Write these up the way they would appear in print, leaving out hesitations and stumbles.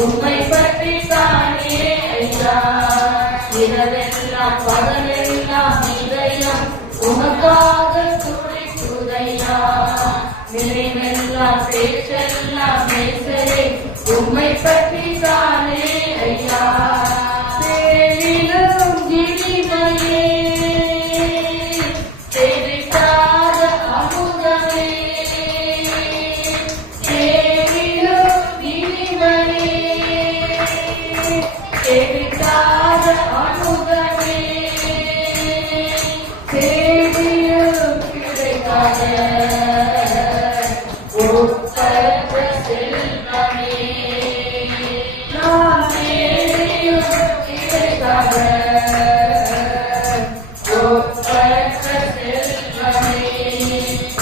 உம்மை பற்றி தானே ஐயா இரவெல்லாம் பகலெல்லாம் இதயம் உமக்காக துடிக்குதையா நினைவெல்லாம் பேச்செல்லாம் நேசரே உம்மை பற்றி தானே ஐயா தேனிலும் இனிமையே தெரிக்காத அமுதமே தெரிக்காத அமுதமே தேடியும் கிடைக்காத ஒப்பற்ற செல்வமே நான் தேடியும் கிடைக்காத ஒப்பற்ற செல்வமே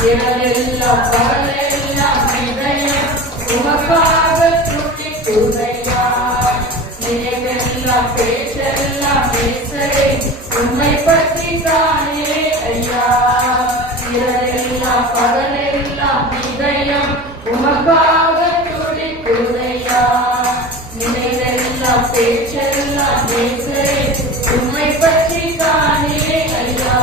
இரவெல்லாம் பகலெல்லாம் இதயம் உமக்காக துடிக்குதையா நினைவெல்லாம் பேச்செல்லாம் நேசரே உம்மை பற்றி தானே ஐயா இரவெல்லாம் பகலெல்லாம் இதயம் உமக்காக துடிக்குதையா நினைவெல்லாம் பேச்செல்லாம் நேசரே உம்மை பற்றி தானே ஐயா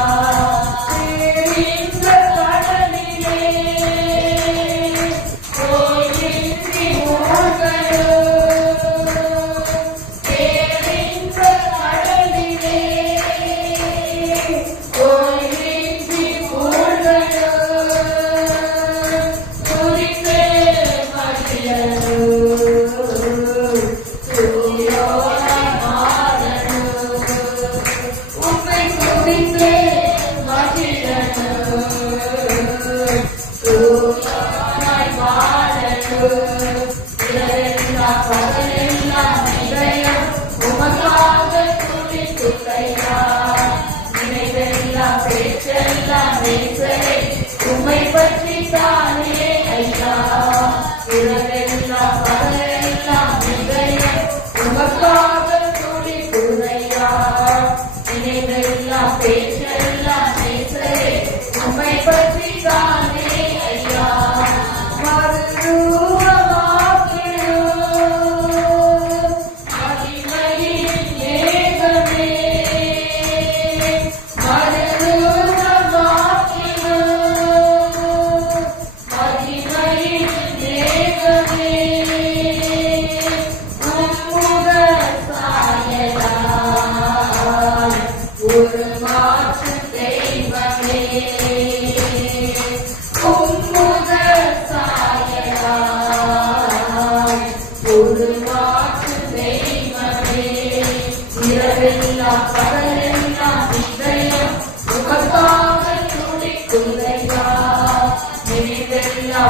உம்மை பற்றி தானே ஐயா இரவெல்லாம் பகலெல்லாம் இதயம் உமக்காக துடிக்குதையா நினைவெல்லாம் பேச்செல்லாம் நேசரே உம்மை பற்றி தானே ஐயா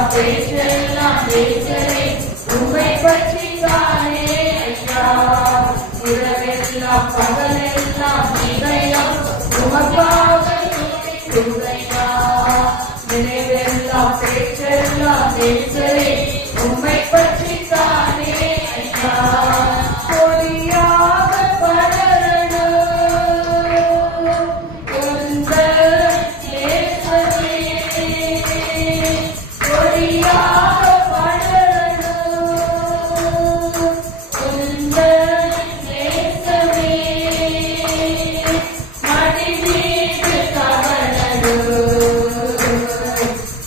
பேச்செல்லாம் நேசரே உம்மை பற்றி தானே ஐயா இரவெல்லாம் பகலெல்லாம் இதயம் உமக்காக துடிக்குதையா நினைவெல்லாம் பேச்செல்லாம் நேசரே உம்மை பற்றி தானே ஐயா கொடியாக படரணும்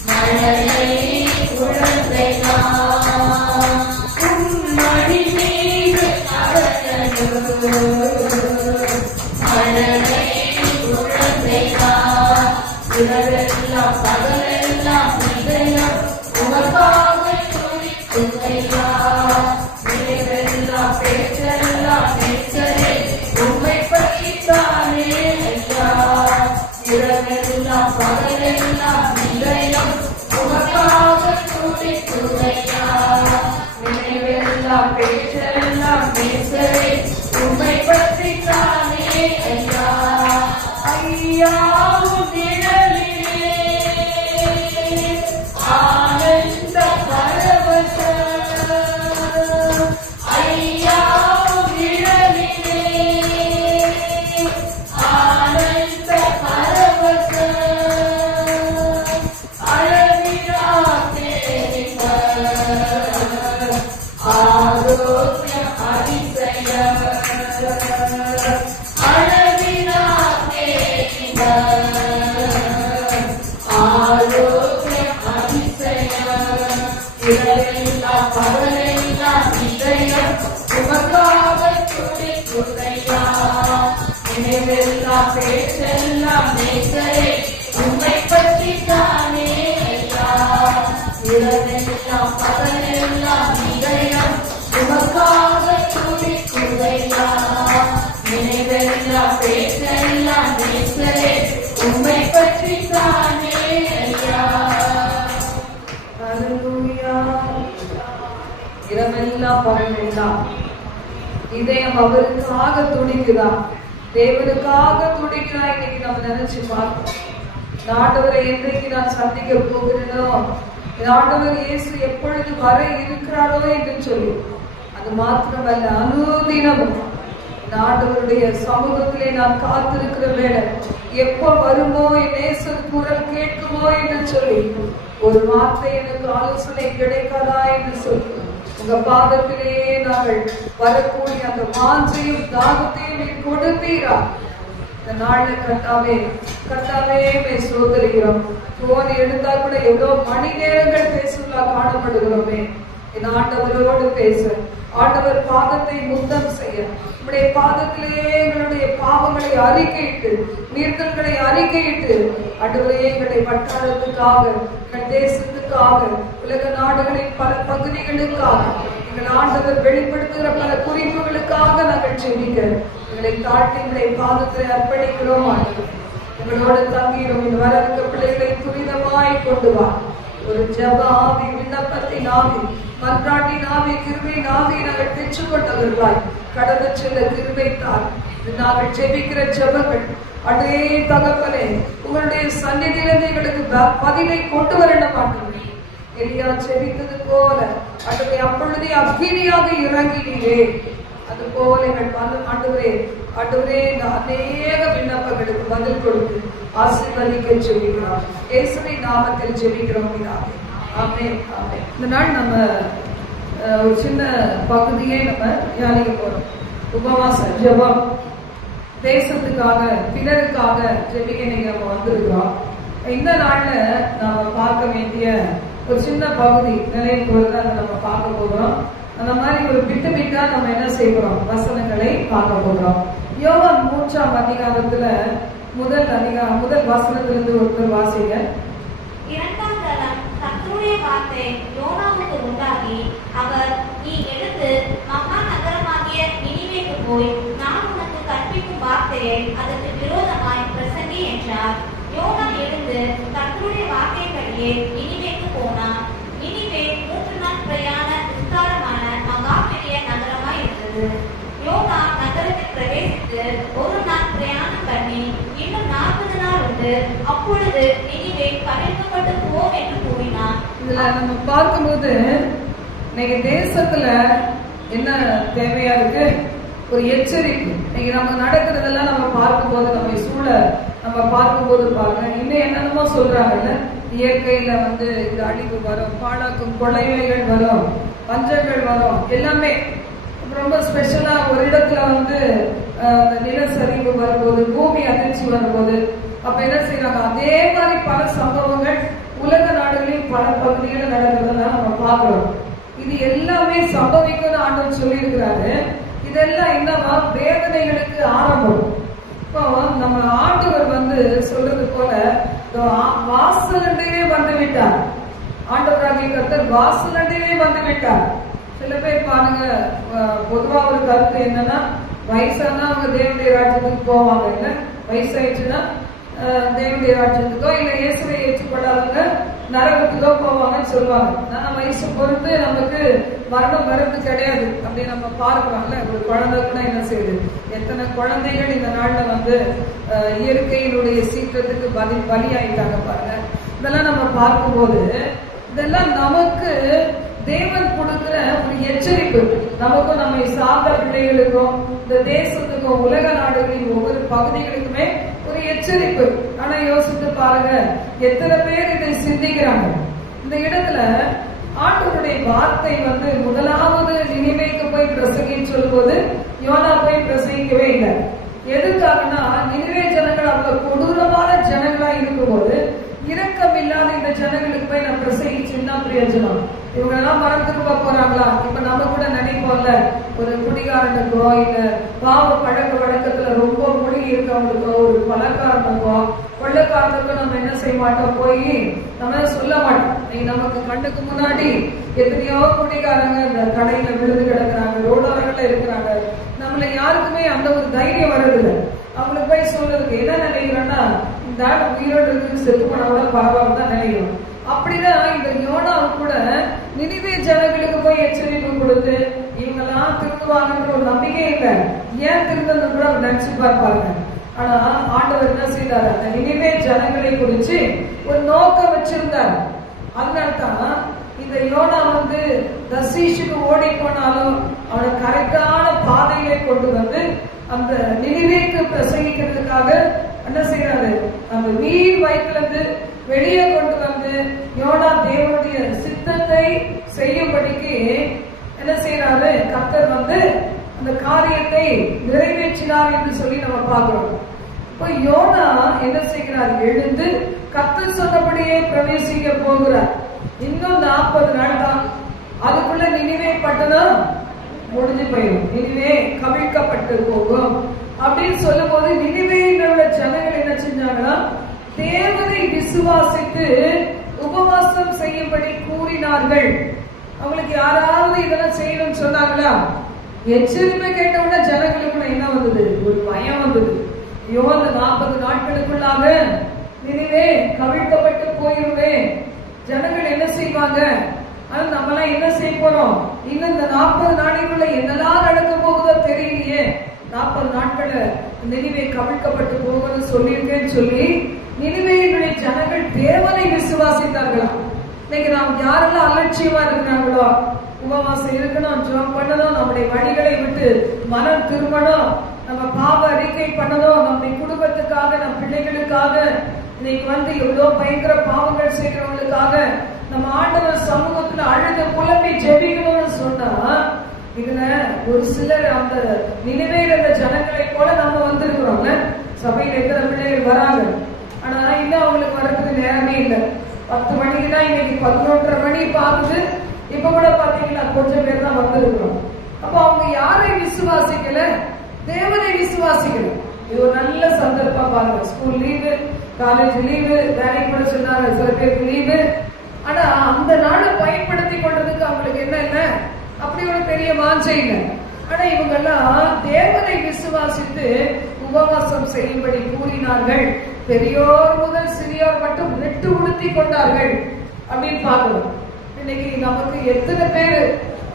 மழலை குழந்தை நினைவெல்லாம் பேச்செல்லாம் நேசரே உம்மை பற்றி தானே ஐயா. இரவெல்லாம் பகலெல்லாம் இதயம் உமக்காக துடிக்குதையா. நினைவெல்லாம் பேச்செல்லாம் நேசரே உம்மை பற்றி தானே ஐயா. இரவெல்லாம் பகலெல்லாம் இதயம் அவருக்காக துடிக்குதான், தேவனுக்காக துடிக்கிறா. இன்னைக்கு நம்ம நினைச்சு பார்க்கணும், ஆண்டவரை என்றைக்கு நான் சந்திக்க போகிறேனோ, ஆண்டவர் இயேசு எப்பொழுது வர இருக்கிறாரோ என்று சொல்லி, அது மாத்திரமல்ல அனுதினமும் ஆண்டவருடைய சமூகத்திலே நான் காத்திருக்கிற வேளை எப்ப வருமோ என் நேசர் குரல் கேட்குமோ என்று சொல்லி ஒரு வார்த்தை எனக்கு ஆலோசனை கிடைக்காதா என்று சொல்லி உங்க பாதத்திலே நாங்கள் வரக்கூடிய அந்த வாஞ்சையும் தாகத்தையும் கொடுத்தீரா. இந்த நாள்ல கர்த்தாவே சோதரிக்கிறோம். போன் எடுத்தா கூட எவ்வளவு மணி நேரங்கள் பேசுவதா காணப்படுகிறோமே. என் ஆண்டவரோடு பேச, ஆண்டவர் பாதத்தை முத்தம் செய்ய, நம்முடைய பாதத்திலே எங்களுடைய பாவங்களை அறிக்கையிட்டு, மீறுதல்களை அறிக்கையிட்டு, ஆண்டவரே எங்களுடைய வட்டாரத்துக்காக, எங்கள் தேசத்துக்காக, உலக நாடுகளின் பல பகுதிகளுக்காக, எங்கள் ஆண்டவர் வெளிப்படுத்துகிற பல குறிப்புகளுக்காக நாங்கள் ஜெபிக்க எங்களை தாழ்த்தி எங்களுடைய பாதத்தில் அர்ப்பணிக்கிறோம். எங்களோடு தங்கிடும் இந்த வரவிருக்க பிள்ளைகளை துரிதமாய் கொண்டு வா. ஒரு ஜெப ஆவி, விண்ணப்பத்தின் ஆவி, மன்றாட்டின் ஆவி, கிருபையின் ஆவியை நாங்கள் பெற்றுக்கொண்டவர்களாய் கடந்து செல்ல கிருபைத்தார். நாங்கள் ஜெபிக்கிற ஜெபங்கள் அதே தகப்பனே உங்களுடைய சந்நிதியிலிருந்து எங்களுக்கு பதிலை கொண்டு வரணும். ஆண்டவரே, எலியா ஜெபித்தது போல அப்பொழுதே அக்கினியாக இறங்கினீரே, அது போல எங்கள் ஆண்டவரே அநேக விண்ணப்பங்களுக்கு பதில் கொடுத்து ஆசீர்வதிக்க ஜெபிக்கிறோம். இயேசுவின் நாமத்தில் ஜெபிக்கிறோம். ஆமென். ஆமென். இந்த நாள் நம்ம ஒரு சின்ன பகுதியை நம்ம தியானிக்க போறோம். உபவாச ஜெபம், தேசத்துக்காக, பிறருக்காக ஜெபிக்க நீங்க நம்ம வந்திருக்கிறோம். இந்த நாள்ல நாம பார்க்க வேண்டிய ஒரு சின்ன பகுதி நிறைய பொருள் அதை நம்ம பார்க்க போகிறோம். அந்த மாதிரி ஒரு விட்டா நம்ம என்ன செய்கிறோம், வசனங்களை பார்க்க போகிறோம். யோவான் 3ஆம் அதிகாரத்துல முதல் வசனத்திலிருந்து ஒருத்தர் வாசிங்க. இரண்டாம் தரம் கர்த்தருடைய வார்த்தை யோனாவுக்கு உண்டாகி, அவர் நீ எடுத்து மகா நகரமாகிய நினிவேக்கு போய் நான் உனக்கு கற்பிக்கும் வார்த்தையை அதற்கு விரோதமாய் பிரசங்கி என்றார். யோனா எழுந்து கர்த்தருடைய வார்த்தைப்படியே நினிவேக்கு போனார். நினிவே 3 நாள் பிரயாண விஸ்தாரமான மகா பெரிய நகரமாய் இருந்தது. யோனா நகரத்தில் பிரவேசித்து 1 நாள் பிரயாணம் பண்ணி இன்னும் 40 நாள் உண்டு. அப்பொழுது நினிவே கவிழ்க்கப்பட்டு போம் என்று கூறினார். இதுல நம்ம பார்க்கும்போது இன்னைக்கு தேசத்துல என்ன தேவையா இருக்கு, ஒரு எச்சரிக்கை. இன்னைக்கு நம்ம நடக்கிறதெல்லாம் நம்ம பார்க்கும்போது, நம்ம சூழல் நம்ம பார்க்கும்போது பாருங்க, இன்னும் என்னென்னமோ சொல்றாங்கல்ல, இயற்கையில இந்த அழிவு வரும், பாழாக்கும் கொலைகள் வரும், பஞ்சங்கள் வரும், எல்லாமே ரொம்ப ஸ்பெஷலா ஒரு இடத்துல நிலச்சரிவு வரும்போது, பூமி அதிர்ச்சி வரும்போது அப்ப என்ன செய்யறாங்க, அதே மாதிரி பல சம்பவங்கள் உலக நாடுகளில் பல பகுதிகளில் நடக்கிறதெல்லாம் நம்ம பார்க்கிறோம். இது எல்லாமே சம்பவிக்கும்னு ஆண்டவர் சொல்லி இருக்கிறாரு. இதெல்லாம் என்னவா, வேதனைகளுக்கு ஆரம்பம். இப்போ நம்ம ஆண்டவர் சொல்றது போல வாசலண்டையே வந்து விட்டார். ஆண்டவராகிய கர்த்தர் வாசலண்டையே வந்து விட்டார். சில பேர் பாருங்க, பொதுவா ஒரு கருத்து என்னன்னா, வயசானா அவங்க தேவனுடைய ராஜ்யத்துக்கு போவாங்க, இல்ல வயசாயிடுச்சுன்னா தேவனுடைய ராஜ்யத்துக்கோ இல்ல இயேசுவை ஏற்றுக்கொள்ளாதவங்க நரகத்துக்கோ போவாங்கன்னு சொல்லுவாங்க. ஆனா வயசு பொறுத்து நமக்கு மரணம் வர்றது கிடையாது. அப்படி நம்ம பார்க்கலாம்ல, ஒரு குழந்தை கூட என்ன செய்யுது, எத்தனை குழந்தைகள் இந்த நாள்ல இயற்கையினுடைய சீற்றத்துக்கு பலியாயிட்டாங்க பாருங்க. இதெல்லாம் நம்ம பார்க்கும்போது இதெல்லாம் நமக்கு தேவன் கொடுக்கிற ஒரு எச்சரிப்பு. நமக்கும் நம்மை சார்ந்த பிள்ளைகளுக்கும் இந்த தேசத்துக்கும் உலக நாடுகளின் ஒவ்வொரு பகுதிகளுக்குமே ஒரு எச்சரிப்பு. ஆனா யோசித்து பாருங்க, எத்தனை பேர் இதை சிந்திக்கிறாங்க. இந்த இடத்துல ஆண்டவருடைய வார்த்தை முதலாவது நினிவேக்கு போய் பிரசங்கின்னு சொல்லும்போது யோனா போய் பிரசங்கிக்கவே இல்லை. எதுக்காகனா, நினிவே ஜனங்கள் அவங்க கொடூரமான ஜனங்களா இருக்கும்போது இரக்கம் இல்லாத இந்த ஜனங்களுக்கு போய் நான் பிரசங்கிச்சுன்னா பிரயோஜனம். இவங்க எல்லாம் மனம் திரும்ப போறாங்களா? இப்ப நம்ம கூட நினைப்போம்ல, ஒரு குடிகாரனுக்கோ இல்ல பாவ பழக்க வழக்கத்துல ரொம்ப மூழ்கி இருக்கவங்களுக்கோ, ஒரு பணக்காரனுக்கோ கொள்ளக்காரனுக்கோ நம்ம என்ன செய்ய மாட்டோம், போய் நம்ம சொல்ல மாட்டோம். நமக்கு கண்ணுக்கு முன்னாடி எத்தனையோ குடிகாரங்க இந்த கடையில விழுந்து கிடக்குறாங்க, ரோடோரங்கள்ல இருக்கிறாங்க. நம்மள யாருக்குமே அந்த ஒரு தைரியம் வருது. அவங்களுக்கு போய் சொல்றதுக்கு என்ன நினைக்கிறோம்னா, இந்த ஆள் உயிரோடு இருந்து செத்து போனவங்க பரவாயில்ல தான் நினைக்கிறோம். அப்படிதான் இந்த யோனாவு கூட நினிவே ஜனங்களுக்கு போய் எச்சரிக்கை கொடுத்து இவங்கெல்லாம் திருந்துவாங்கன்ற ஒரு நம்பிக்கை இல்லை. ஏன் திருந்தன்னு கூட அவர் நினைச்சு பார்ப்பாங்க. ஆனா ஆண்டவர் என்ன செய்தார், அந்த நினிவே ஜனங்களை குறிச்சு ஒரு நோக்கம் வச்சிருந்தார். அதனால்தான் இந்த யோனா தர்ஷீஷுக்கு ஓடி போனாலும் அவனை கரெக்டான பாதையிலே கொண்டு வந்து அந்த நினிவேக்கு பிரசங்கிக்கிறதுக்காக என்ன செய்யறாரு, அந்த நீர் வயிற்றிலிருந்து வெளியே கொண்டு வந்து யோனா தேவனுடைய சித்தத்தை செய்யும்படிக்கு என்ன செய்யறாரு, கர்த்தர் அந்த காரியத்தை நிறைவேற்றினார் என்று சொல்லி நம்ம பார்க்கிறோம். இப்ப யோனா என்ன செய்கிறார், எழுந்து கர்த்தர் சொன்னபடியே பிரவேசிக்க போகிறார். இன்னும் 40 நாள் தான், அதுக்குள்ள நினிவே பட்டணம் முடிஞ்சு போயிடும், நினிவே கவிழ்க்கப்பட்டு போகும் அப்படின்னு சொல்லும் போது நினிவேயில் உள்ள ஜனங்கள் என்ன செஞ்சாங்கன்னா, தேவனை விசுவாசித்து உபவாசம் செய்யும்படி கூறினார்கள். அவங்களுக்கு யாராவது இதெல்லாம் செய்யணும்னு சொன்னாங்களா? எச்சரிக்கை கேட்டவுடனே ஜனங்களுக்குள்ள என்ன வந்தது, ஒரு பயம் வந்தது. ஐயோ, அந்த 40 நாட்களுக்குள்ளாக நினிவே கவிழ்க்கப்பட்டு போயிருவேன், ஜனங்கள் என்ன செய்வாங்க, ஆனா நம்ம எல்லாம் என்ன செய்ய போறோம், இன்னும் இந்த 40 நாளைக்குள்ள என்னெல்லாம் நடக்க போகுதோ தெரியலையே, 40 நாட்கள நினிவே கவிழ்க்கப்பட்டு போகும்னு சொல்லியிருக்கேன்னு சொல்லி நினிவேயினுடைய ஜனங்கள் தேவனை விசுவாசித்தார்களாம். இன்னைக்கு நாம் யாரெல்லாம் அலட்சியமா இருக்கிறாங்களோ, உபவாசம் இருக்கணும், ஜெபம் பண்ணணும், நம்முடைய வழிகளை விட்டு மனம் திரும்பணும், நம்ம பாவ அறிக்கை பண்ணணும், நம்முடைய குடும்பத்துக்காக, நம் பிள்ளைகளுக்காக, இன்னைக்கு எவ்வளவு பயங்கர பாவங்கள் செய்கிறவங்களுக்காக நம்ம ஆண்டவர் சமூகத்துல அழுத புலம்பி ஜெபிக்கணும்னு சொன்னா, இதுல ஒரு சிலர் அந்த நினைவேல இருந்த ஜனங்களை போல நம்ம வந்திருக்கிறோம்ல. சபையில எத்தனை பிள்ளைகள் வராங்க, ஆனா இன்னும் அவங்களுக்கு வர்றதுக்கு நேரமே இல்லை. 10 மணிக்கு தான் இன்னைக்கு 11:30 மணி பார்க்குது. இப்ப கூட பாத்தீங்கன்னா கொஞ்சம் பேர் தான் வந்திருக்கிறோம். அப்ப அவங்க யாரை விசுவாசிக்கல, தேவனை விசுவாசிக்கல. இது ஒரு நல்ல சந்தர்ப்பம் பாருங்க. ஸ்கூல் லீவு, காலேஜ் லீவு, வேலைக்கு கூட சொன்னாங்க, சில பேருக்கு லீவு. ஆனா அந்த நாளை பயன்படுத்தி கொண்டதுக்கு அவங்களுக்கு என்ன இல்லை, அப்படி ஒரு பெரிய வாஞ்சை இல்லை. ஆனா இவங்க எல்லாம் தேவனை விசுவாசித்து உபவாசம் செய்யும்படி கூறினார்கள். பெரியோர் முதல் சிறியோர் மட்டும் நெட்டு உடுத்தி கொண்டார்கள் அப்படின்னு பார்க்கணும். இன்னைக்கு நமக்கு எத்தனை பேரு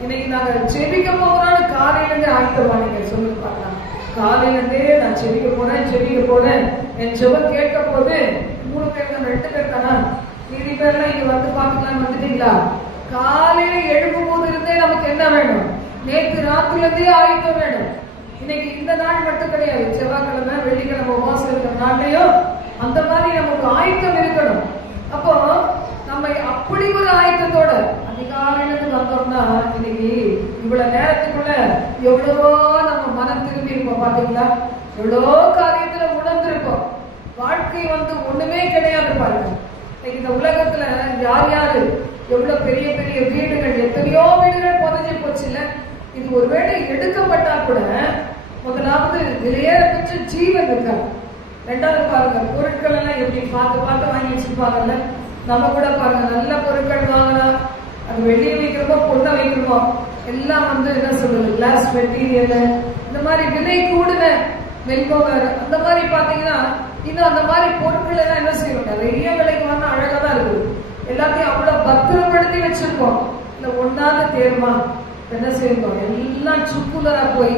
இன்னைக்கு நாங்க செபிக்க போறோம்னு காலையில இருந்து ஆயத்தமானீங்க சொல்லுங்க பார்க்கலாம். காலையில இருந்தே நான் செபிக்க போறேன், என் ஜெபம் கேட்க போது 3 பேர் தான், 2 பேர் தானா, மீதி பேர்லாம் இங்க பார்க்கலாம்னு வந்துட்டீங்களா? காலையில எழுப்பும் போது இருந்தே நமக்கு என்ன வேணும், நேற்று ராத்திரில இருந்தே ஆயத்தம் வேணும். இன்னைக்கு இந்த நாள் மட்டும் கிடையாது, செவ்வாய்க்கிழமை வெள்ளிக்கிழமை உபவாசம் இருக்கிற நாள்லயும் அந்த மாதிரி நமக்கு ஆயத்தம் இருக்கணும். அப்போ நம்ம அப்படி ஒரு ஆயத்தத்தோட அதிகாலையில இருந்து வந்தோம்னா, இன்னைக்கு இவ்வளவு நேரத்துக்குள்ள எவ்வளவோ நம்ம மனம் திரும்பி இருப்போம் பாத்தீங்களா, எவ்வளவோ காரியத்துல உணர்ந்திருப்போம். வாழ்க்கை ஒண்ணுமே கிடையாது பாருங்க. இன்னைக்கு இந்த உலகத்துல யார் யாரு எவ்வளவு பெரிய பெரிய வீடுகள், எத்தனையோ வீடுகள் புதைஞ்சு போச்சு இல்ல. இது ஒருவேளை எடுக்கப்பட்டா கூட முதலாவது விலையேற பெற்ற ஜீவன் இருக்கா. 2வது பாருங்க, பொருட்கள் எல்லாம் எப்படி பார்த்து வாங்கி வச்சிருப்பாங்கல்ல. நம்ம கூட பாருங்க, நல்ல பொருட்கள் வாங்கினா அது வெளியே வைக்கிறோமோ பொண்ணை வைக்கிறோமோ எல்லாம் என்ன சொல்றது, கிளாஸ் மெட்டீரியல், இந்த மாதிரி விலை கூடுன மெல்கோவர், அந்த மாதிரி பாத்தீங்கன்னா இன்னும் அந்த மாதிரி பொருட்கள் எல்லாம் என்ன செய்யணும், நிறைய விலைக்கு வாங்க அழகா தான் இருக்குது. எல்லாத்தையும் அவ்வளவு பத்திரப்படுத்தி வச்சிருக்கோம். இல்ல ஒன்னாவது தேர்மா என்ன செய்யணும், எல்லாம் சுக்குலரா போய்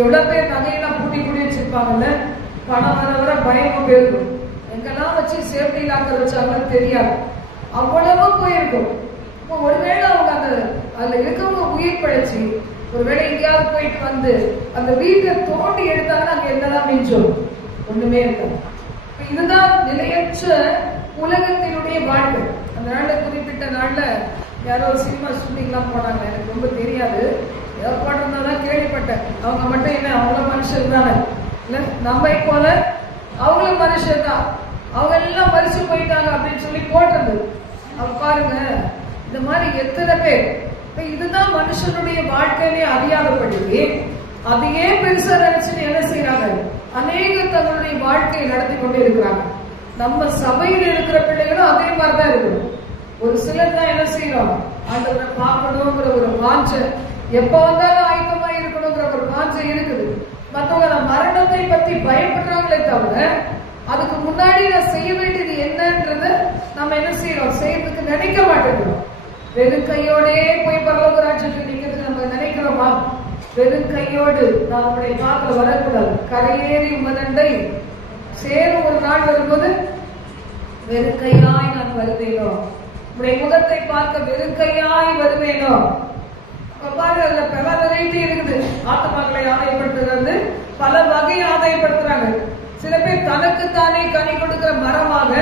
எவ்வளவு பேர் நகையெல்லாம் பூட்டி வச்சிருப்பாங்கல்ல. பணம் வர பயமா போயிருக்கும், எங்கெல்லாம் வச்சு சேஃப்டி லாக்கர் வச்சாங்கன்னு தெரியாது, அவ்வளவா போயிருக்கும். ஒருவேளை அவங்க அதுல இருக்கவங்க உயிர் பழைச்சு ஒருவேளை எங்கேயாவது போயிட்டு வந்து அந்த வீட்டை தோண்டி எடுத்தாங்கன்னா அங்க என்னதான் மிஞ்சம், ஒண்ணுமே இருக்காது. இதுதான் நிலையற்ற உலகத்தினுடைய வாழ்க்கை. அந்த நாள்ல குறிப்பிட்ட நாள்ல யாரோ சினிமா ஷூட்டிங் எல்லாம் போனாங்க, எனக்கு ரொம்ப தெரியாது, ஏதோ போட்டிருந்தாதான் கேள்விப்பட்டேன். அவங்க மட்டும் என்ன அவ்வளவு மனுஷன் தானே இல்ல, நம்ம போல அவங்களும் மனுஷன் தான், அவங்க எல்லாம் மறிச்சு போயிட்டாங்க அப்படின்னு சொல்லி போட்டிருந்தது. அவங்க பாருங்க, இந்த மாதிரி எத்தனை பேர். இதுதான் மனுஷனுடைய வாழ்க்கையிலே அறியாதபடி அதையே பெருசா நினைச்சுட்டு என்ன செய்யறாங்க, அநேகர் தங்களுடைய வாழ்க்கையை நடத்தி கொண்டே இருக்கிறாங்க. நம்ம சபையில் இருக்கிற பிள்ளைகளும் அதே மாதிரிதான் இருக்கணும். ஒரு சிலர் தான் என்ன செய்யறோம், ஆண்டவரை பார்க்கணுங்கிற ஒரு வாஞ்சை, எப்ப வந்தாலும் ஆயத்தமா இருக்கணுங்கிற ஒரு வாஞ்சை இருக்குது. மற்றவங்க மரணத்தை பத்தி பயப்படுறாங்களே தவிர அதுக்கு முன்னாடி நான் செய்ய வேண்டியது என்னன்றத நம்ம என்ன செய்யறோம், செய்யறதுக்கு நினைக்க மாட்டேங்கிறோம். வெறும் கையோடே போய் பரலோக ராஜ்யத்துக்கு நிக்கிறது நம்ம நினைக்கிறோமா? வெறும் கையோடு நம்முடைய பாக்கல வரக்கூடாது. கரையேறி உமதண்டை சேரும் ஒரு நாள் வரும்போது வெறும் கையாய் நான் வருவேனோ, உடைய முகத்தை பார்க்க வெறும் கையாய் வருவேனோ. பாருங்க, அதுல பல வெரைட்டி இருக்குது. ஆத்மாக்களை ஆதாயப்படுத்துறது பல வகையை ஆதாயப்படுத்துறாங்க. சில பேர் தனக்குத்தானே கனி கொடுக்கிற மரமாக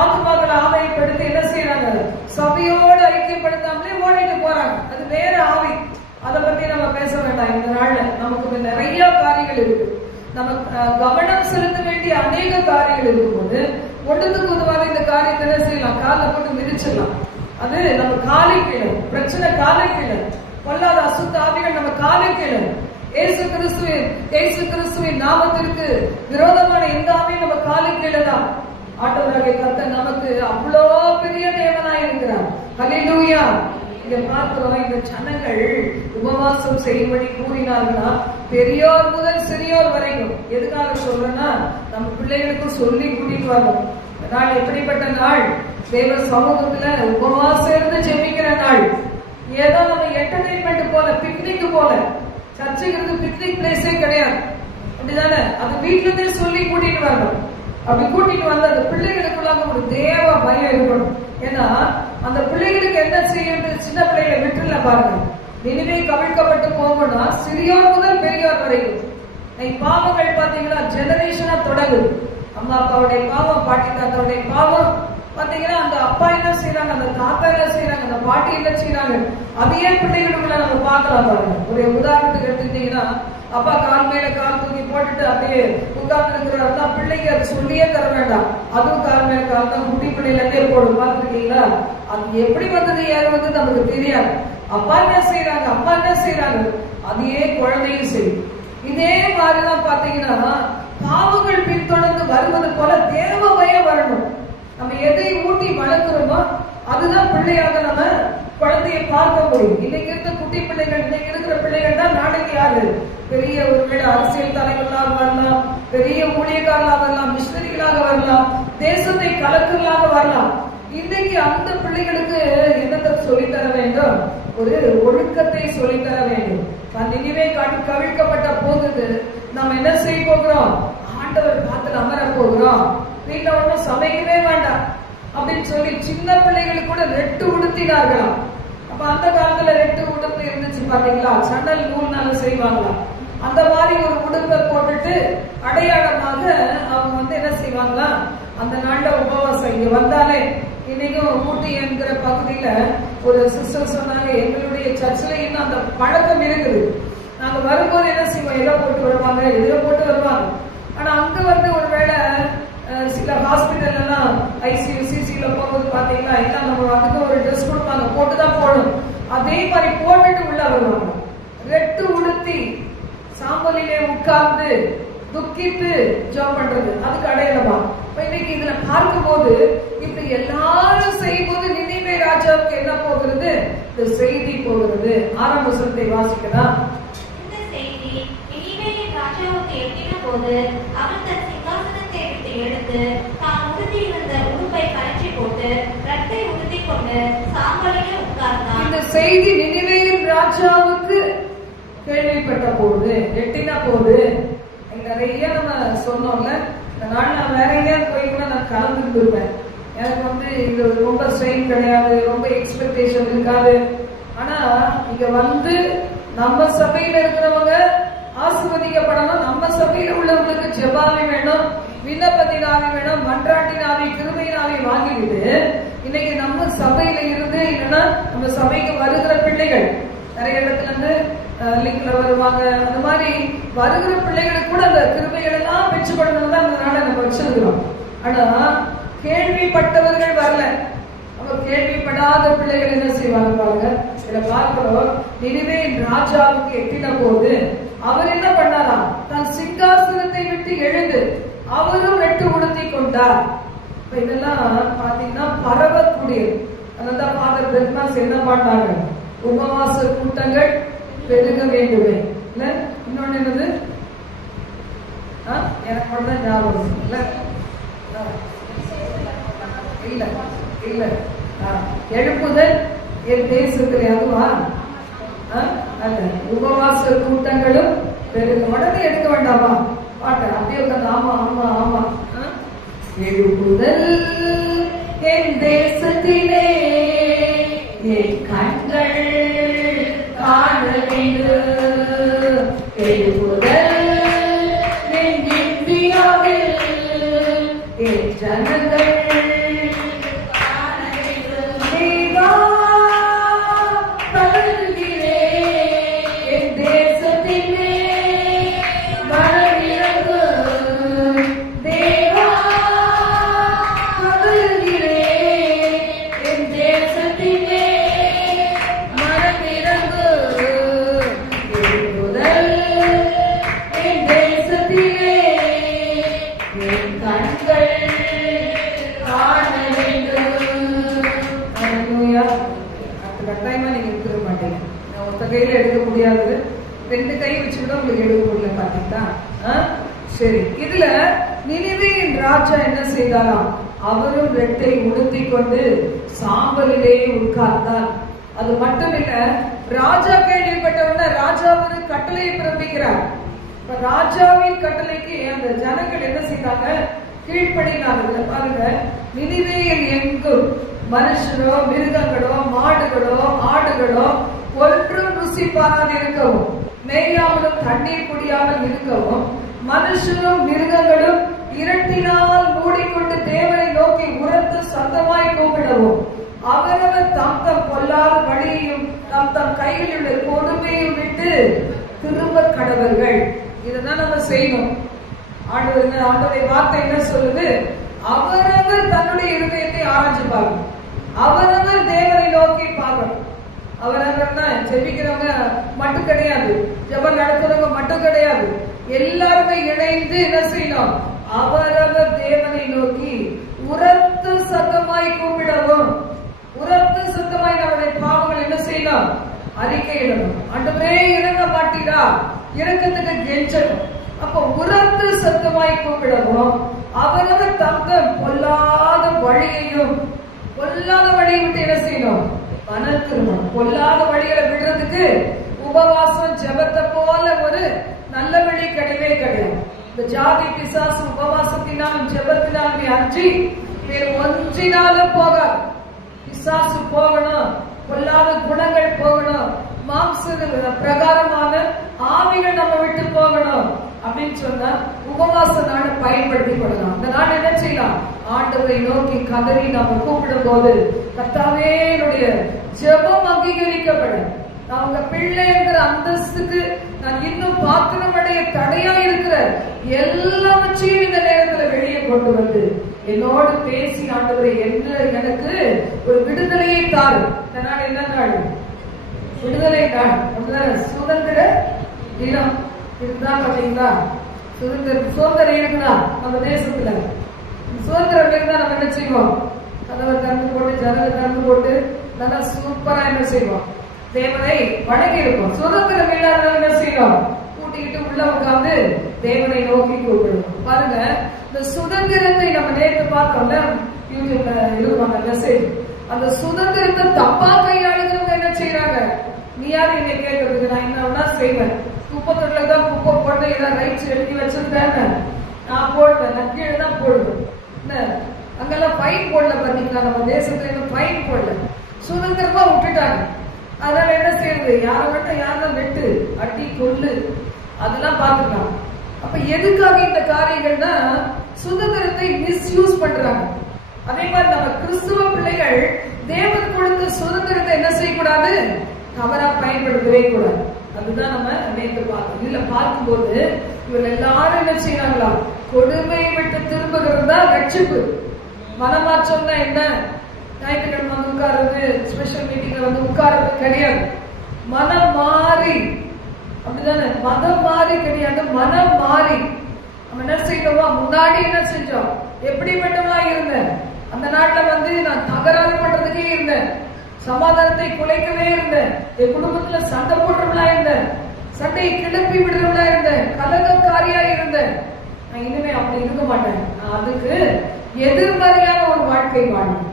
ஆத்மாக்களை ஆதாயப்படுத்தி என்ன செய்யறாங்க, சபையோடு ஐக்கியப்படுத்தாமலே ஓடிட்டு போறாங்க. அது வேற ஆவி. அதை பத்தி நம்ம பேச வேண்டாம் இந்த நாள்ல. நமக்கு நிறைய காரியங்கள் இருக்கு. நம்ம கவனம் செலுத்த வேண்டிய அநேக காரியங்கள் இருக்கும்போது ஒன்றுக்கு பொதுவாக இந்த காரியத்தை என்ன செய்யலாம், காலை போட்டு மிதிச்சிடலாம். அது நம்ம காலை கீழே பிரச்சனை, காலை கீழே பொல்லாத அசுத்த ஆவிகள் நம்ம காலை கீழே. இயேசு கிறிஸ்துவின் நாமத்திற்கு விரோதமான எந்த ஆவியும் நம்ம காலை கீழே தான். ஆண்டவராகிய கர்த்தர் நமக்கு அவ்வளோ பெரிய தேவனாய் இருக்கிறார். ஹல்லேலூயா. இங்க பார்க்கிறோம், இந்த ஜனங்கள் உபவாசம் செய்யும்படி கூறினார்களா, பெரியோர் முதல் சிறியோர் வரைக்கும். எதுக்காக சொல்றேன்னா, நம்ம பிள்ளைகளுக்கும் சொல்லி கூட்டிட்டு வரணும். நாள் எப்படிப்பட்ட நாள், தேவ சமூகத்துல உபவாசம் இருந்து ஜெபிக்கிற நாள். ஏதோ நம்ம என்டர்டைன்மெண்ட் போல, பிக்னிக் போல. சர்ச்சைக்கு பிக்னிக் பிளேஸே கிடையாது, அப்படிதானே? அது வீட்டுல இருந்தே சொல்லி கூட்டிட்டு வரணும். அப்படி கூட்டிட்டு வந்து அந்த பிள்ளைகளுக்குள்ளாக ஒரு தேவ பயம் இருக்கணும். ஏன்னா அந்த பிள்ளைகளுக்கு என்ன செய்யறது, சின்ன பிள்ளைகளை விட்டுல பாருங்க. இனிமே கவிழ்க்கப்பட்டு போகணும்னா சிறியோர் முதல் பெரியோர் வரைக்கும் பாவங்கள் பாத்தீங்கன்னா ஜெனரேஷனா தொடங்குது. அம்மா அப்பாவுடைய பாவம், பாட்டி தாத்தாவுடைய பாவம் பாத்தீங்கன்னா, அந்த அப்பா என்ன செய்யறாங்க, அந்த தாத்தா என்ன செய்யறாங்க, அந்த பாட்டி என்ன செய்யறாங்க, அதையே பிள்ளைகளுக்குள்ள நம்ம பார்க்கலாம் பாருங்க. ஒரு உதாரணத்துக்கு எடுத்துக்கிட்டீங்கன்னா, அப்பா கால் மேல கால் தூக்கி போட்டுட்டு அப்படியே உட்கார்ந்து இருக்கிறாருன்னா பிள்ளைக்கு அது சொல்லியே தர வேண்டாம். அதுவும் கால் மேல கால் தான் குட்டி பிள்ளைல இருந்தே போடும். பாத்துருக்கீங்களா? அது எப்படி வந்தது யாரு வந்து நமக்கு தெரியாது. அப்பா என்ன செய்யறாங்க, அம்மா என்ன செய்யறாங்க, அதையே குழந்தையும் செய்யும். இதே மாதிரிதான் பாத்தீங்கன்னா பாவங்கள் பின்தொடர்ந்து வருவது போல தேவ பயம் வரணும். நம்ம எதை ஊட்டி வளர்க்கிறோமோ அதுதான் பிள்ளையாக நம்ம குழந்தையை பார்க்க முடியும். இன்னைக்கு இருக்க குட்டி பிள்ளைகள், இன்னைக்கு இருக்கிற பிள்ளைகள் தான் நாளைக்கு யாரு பெரிய ஒருவேளை அரசியல் தலைவர்களாக வரலாம், பெரிய ஊழியக்காரர்களாக வரலாம், மிஷனரிகளாக வரலாம், தேசத்தை கலக்கலாக வரலாம். இன்னைக்கு அந்த பிள்ளைகளுக்கு என்னத்தை சொல்லித்தர வேண்டும், ஒரு ஒழுக்கத்தை சொல்லித்தர வேண்டும். நினைவே கவிழ்க்கப்பட்ட போகுது, நாம் என்ன செய்ய போகிறோம், ஆண்டவர் பார்த்து அமர போகிறோம். வீட்டுல ஒன்றும் சமைக்கவே வேண்டாம் அப்படின்னு சொல்லி சின்ன பிள்ளைகளுக்கு கூட ரெட்டு உடுத்தினார்களாம். அப்ப அந்த காலத்துல ரெட்டு உடுப்பு இருந்துச்சு பாத்தீங்களா, சணல் நூல்னால செய்வாங்களா. அந்த மாதிரி ஒரு உடுப்பை போட்டுட்டு அடையாளமாக அவங்க வந்து என்ன செய்வாங்களா, அந்த நாள்ல உபவாசம். இங்க வந்தாலே இன்னைக்கும் ஊட்டி என்கிற பகுதியில ஒரு சிஸ்டர் சொன்னாங்க, எங்களுடைய சர்ச்சில் இன்னும் அந்த பழக்கம் இருக்குது. நாங்க வரும்போது என்ன செய்வோம், எதை போட்டு வருவாங்க, எதிர போட்டு வருவாங்க. ஆனா அங்க வந்து ஒருவேளை சில ஹாஸ்பிட்டல் எல்லாம் ஐசியூ சிசில போகும்போது பாத்தீங்கன்னா எல்லாம் நம்ம அதுக்கு ஒரு ட்ரெஸ் கொடுப்பாங்க, போட்டுதான் போடணும். அதே மாதிரி போட்டுட்டு உள்ள வருவாங்க, ரெட்டு உடுத்தி சாம்பலிலே உட்கார்ந்து துக்கிட்டு ஜாப் பண்றது, அதுக்கு அடையாளமா. இன்னைக்கு இதுல பார்க்கும் போது இப்படி எல்லாரும் செய்யும்போது நினைவே ராஜாவுக்கு என்ன போகிறது, இந்த செய்தி போகிறது. ஆறாம் வசனத்தை வாசிக்கலாம். இந்த செய்தி நினிவேயின் ராஜாவுக்கு எட்டின போது அவன் தன் சிங்காசனத்தை விட்டு எடுத்து தான் உடுத்தியிருந்த உடுப்பை கழற்றி போட்டு ரட்டை உடுத்தி கொண்டு சாம்பலில் உட்கார்ந்தான். இந்த செய்தி நினிவேயின் ராஜாவுக்கு கேள்விப்பட்ட போது, எட்டின போது, நிறைய நம்ம சொன்னோம்ல, இந்த நாள் நான் வேற எங்கேயாவது போய் கூட நான் கலந்துட்டு இருப்பேன். எனக்கு வந்து இது ரொம்ப ஸ்ட்ரெயின் கிடையாது, ரொம்ப எக்ஸ்பெக்டேஷன் இருக்காது. ஆனா இங்க வந்து நம்ம சபையில இருக்கிறவங்க ஆசீர்வதிக்கப்படணும். நம்ம சபையில உள்ளவங்களுக்கு ஜெபாவி வேணும், விண்ணப்பத்தின் ஆவி வேணும், மன்றாட்டின் ஆவி, கிருபையின் ஆவி வாங்கிட்டு இன்னைக்கு நம்ம சபையில இருந்து, இல்லைன்னா நம்ம சபைக்கு வருகிற பிள்ளைகள் நிறைய இடத்துல இருந்து லிங்க்ல வருவாங்க. அந்த மாதிரி வருகிற பிள்ளைகளுக்கு கூட அந்த கிருபைகள் எல்லாம் பெற்றுக்கொள்ளணும் தான் அந்த நாளை நம்ம வச்சிருக்கிறோம். ஆனா கேள்விப்பட்டவர்கள் வரல. அப்ப அப்ப கேள்விப்படாத பிள்ளைகள் என்ன செய்வாங்க பாருங்க. இதுல பார்க்கிறோம், நினிவே ராஜாவுக்கு எட்டின போது அவர் என்ன பண்ணாராம், தன் சிங்காசனத்தை விட்டு எழுந்து அவரும் வெட்டு உடுத்தி கொண்டார். இதெல்லாம் பாத்தீங்கன்னா பரவக்கூடியது. அதனால்தான் ஃபாதர் பெர்னாஸ் என்ன பண்ணாங்க, உபவாச கூட்டங்கள் பெருக வேண்டுமே. இல்ல இன்னொன்னு என்னது, எனக்கு மட்டும்தான் ஞாபகம் இல்ல இல்ல இல்ல எழுப்புதல் என் பேசுகிற அதுவா அல்ல, உபவாச கூட்டங்களும் பெருக. உடனே எடுக்க வேண்டாமா பாட்டு, அப்படியே உட்காந்து ஆமா ஆமா ஆமா. எழுப்புதல் என் தேசத்திலே என் கண்கள் காண வேண்டும். எழுப்புதல் என் இந்தியாவில் என் ஜனங்கள் காண வேண்டும். தேவா பலர்கிறே என் தேசத்திலே மனமிறங்கு. தேவா பலர்கிறே என் தேசத்திலே மனமிறங்கு. எழுப்புதல் என் தேசத்திலே என் கண்கள் காண வேண்டும். அல்லேலூயா. அந்த கட்டாயமா நீங்க எடுத்துக்க மாட்டீங்க. நான் ஒத்த கையில எடுக்க முடியாது, 2 கை வச்சு கூட உங்களுக்கு எடுக்க முடியல. பாத்தீங்களா? சரி, இதுல நினிவேயின் ராஜா என்ன செய்தாராம், அவரும் ரெட்டை உடுத்தி கொண்டு சாம்பலிலே உட்கார்ந்தார். அது மட்டும் இல்ல, ராஜா கேள்விப்பட்டவுடனே ராஜா ஒரு கட்டளையை பிறப்பிக்கிறார். ராஜாவின் கட்டளைக்கு அந்த ஜனங்கள் என்ன செய்தாங்க, கீழ்ப்படினாங்க. பாருங்க, நினிவேயில் எங்கும் மனுஷரோ மிருகங்களோ மாடுகளோ ஆடுகளோ ஒன்றும் ருசி பாராது இருக்கவும், மேயாமலும் தண்ணீர் குடியாமல் இருக்கவும், மனுஷரும் மிருகங்களும் இரட்டினால் மூடிக்கொண்டு தேவனை நோக்கி உரத்து சத்தமாய் கூப்பிடவும், அவரவர் தம் தம் பொல்லாத வழியையும் தம் தம் கையில் உள்ள கொடுமையும் விட்டு திரும்ப கடவர்கள். இதுதான் நம்ம செய்யணும். ஆண்டவருடைய வார்த்தை என்ன சொல்லுது, அவரவர் தன்னுடைய இருதயத்தை ஆராய்ச்சி பார்க்கணும், அவரவர் தேவனை நோக்கி பார்க்கணும். அவரவர்னா ஜெபிக்கிறவங்க மட்டும் கிடையாது, ஜெபம் நடத்துறவங்க மட்டும் கிடையாது, எல்லாருமே இணைந்து என்ன செய்யணும், அவரவர் தேவனை நோக்கி உரத்து சத்தமாய் கூப்பிடவும். உரத்து சத்தமாய் நம்முடைய பாவங்கள் என்ன செய்யணும், அறிக்கையிடணும். ஆண்டவரே இறங்க மாட்டீரா, இறக்கத்துக்கு கெஞ்சணும். அப்ப உரத்து சத்தமாய் கூப்பிடவும், அவரவர் தம் பொல்லாத வழியையும், பொல்லாத வழியை விட்டு என்ன செய்யணும், மனத்திருமணம். பொல்லாத வழிகளை விடுறதுக்கு உபவாசம் ஜெபத்தை போல ஒரு நல்ல வழி கிடையவே கிடையாது. இந்த ஜாதி பிசாசு உபவாசத்தினாலும் ஜெபத்தினாலுமே அஞ்சி வேறு ஒன்றினாலும் போகாது. பிசாசு போகணும், பொல்லாத குணங்கள் போகணும், மாம்ச பிரகாரமான ஆவிகள் நம்ம விட்டு போகணும் அப்படின்னு சொன்னா உபவாச நாடு பயன்படுத்தி கொள்ளலாம். அந்த நாடு என்ன செய்யலாம், ஆண்டவரை நோக்கி கதறி நாம கூப்பிடும் போது, கர்த்தாவே என்னுடைய ஜெபம் அங்கீகரிக்கப்படும், நான் உங்க பிள்ளை என்கிற அந்தஸ்துக்கு நான் இன்னும் பாத்திரமடைய தடையா இருக்கிற எல்லாவற்றையும் இந்த நேரத்துல வெளியே கொண்டு வந்து என்னோடு பேசி, ஆண்டவரை எனக்கு ஒரு விடுதலையை தாரு. இந்த நாடு என்ன நாடு, விடுதலை நாடு, சுதந்திர தினம். இதுதான் பாத்தீங்களா, சுதந்திரம் இருக்குதா நம்ம தேசத்துல? சுதந்திரம் இருந்தா நம்ம என்ன செய்வோம், கதவை திறந்து போட்டு ஜனலை திறந்து போட்டு நல்லா சூப்பரா என்ன செய்வோம், தேவனை வணங்கி இருப்போம். சுதந்திரம் இல்லாத என்ன செய்வோம், கூட்டிக்கிட்டு உள்ள உட்கார்ந்து தேவனை நோக்கி கூப்பிடுவோம். பாருங்க, இந்த சுதந்திரத்தை நம்ம நேற்று பார்த்தோம்ல, யூடியூப்ல இருவாங்க மெசேஜ். அந்த சுதந்திரத்தை தப்பா கையாளுகிறவங்க என்ன செய்யறாங்க, நீ யாரு என்னை கேட்கறதுக்கு, நான் என்ன செய்வேன், குப்பத்தொட்டில தான் குப்பை போட்டு ஏதாவது ரைட்ஸ் எழுதி வச்சிருந்தேன்னு நான் போடுவேன், நான் கீழே தான் போடுவேன். அங்கெல்லாம் ஃபைன் போடல, பாத்தீங்களா நம்ம தேசத்துல இன்னும் ஃபைன் போடல, சுதந்திரமா விட்டுட்டாங்க. அதனால என்ன செய்யுது, யாரை மட்டும் யாரும் வெட்டு அடி கொள்ளு அதெல்லாம் பாத்துக்கலாம். அப்ப எதுக்காக இந்த காரியங்கள்னா சுதந்திரத்தை மிஸ்யூஸ் பண்றாங்க. அதே மாதிரி நம்ம கிறிஸ்துவ பிள்ளைகள் தேவன் கொடுத்த சுதந்திரத்தை என்ன செய்யக்கூடாது, தவறா பயன்படுத்தவே கூடாது. அதுதான் நம்ம நேற்று பார்த்தோம். இதுல பார்க்கும்போது இவர்கள் எல்லாரும் என்ன செய்யறாங்களா, கொடுமையை விட்டு திரும்புகிறது தான் ரட்சிப்பு. மனமாற்றம்னா என்ன, ஞாயிற்றுக்கிழமை வந்து உட்கார்றது, ஸ்பெஷல் மீட்டிங்ல வந்து உட்கார்றது கிடையாது. மனம் மாறி, அப்படிதானே? மதம் மாறி கிடையாது, மனம் மாறி. நம்ம என்ன செய்யணுமா? முன்னாடி என்ன செஞ்சோம்? எப்படிப்பட்டவளா இருந்தேன்? அந்த நாட்டுல வந்து நான் தகராறு பண்றதுக்கே இருந்தேன், சமாதானத்தை குலைக்கவே இருந்தேன், என் குடும்பத்துல சண்டை போடுறவளா இருந்தேன், சண்டையை கிளப்பி விடுறவளா இருந்தேன், கலகக்காரியா இருந்தேன். நான் இனிமே அப்படி இருக்க மாட்டேன். நான் அதுக்கு எதிர்மறையான ஒரு வாழ்க்கை வாழும்.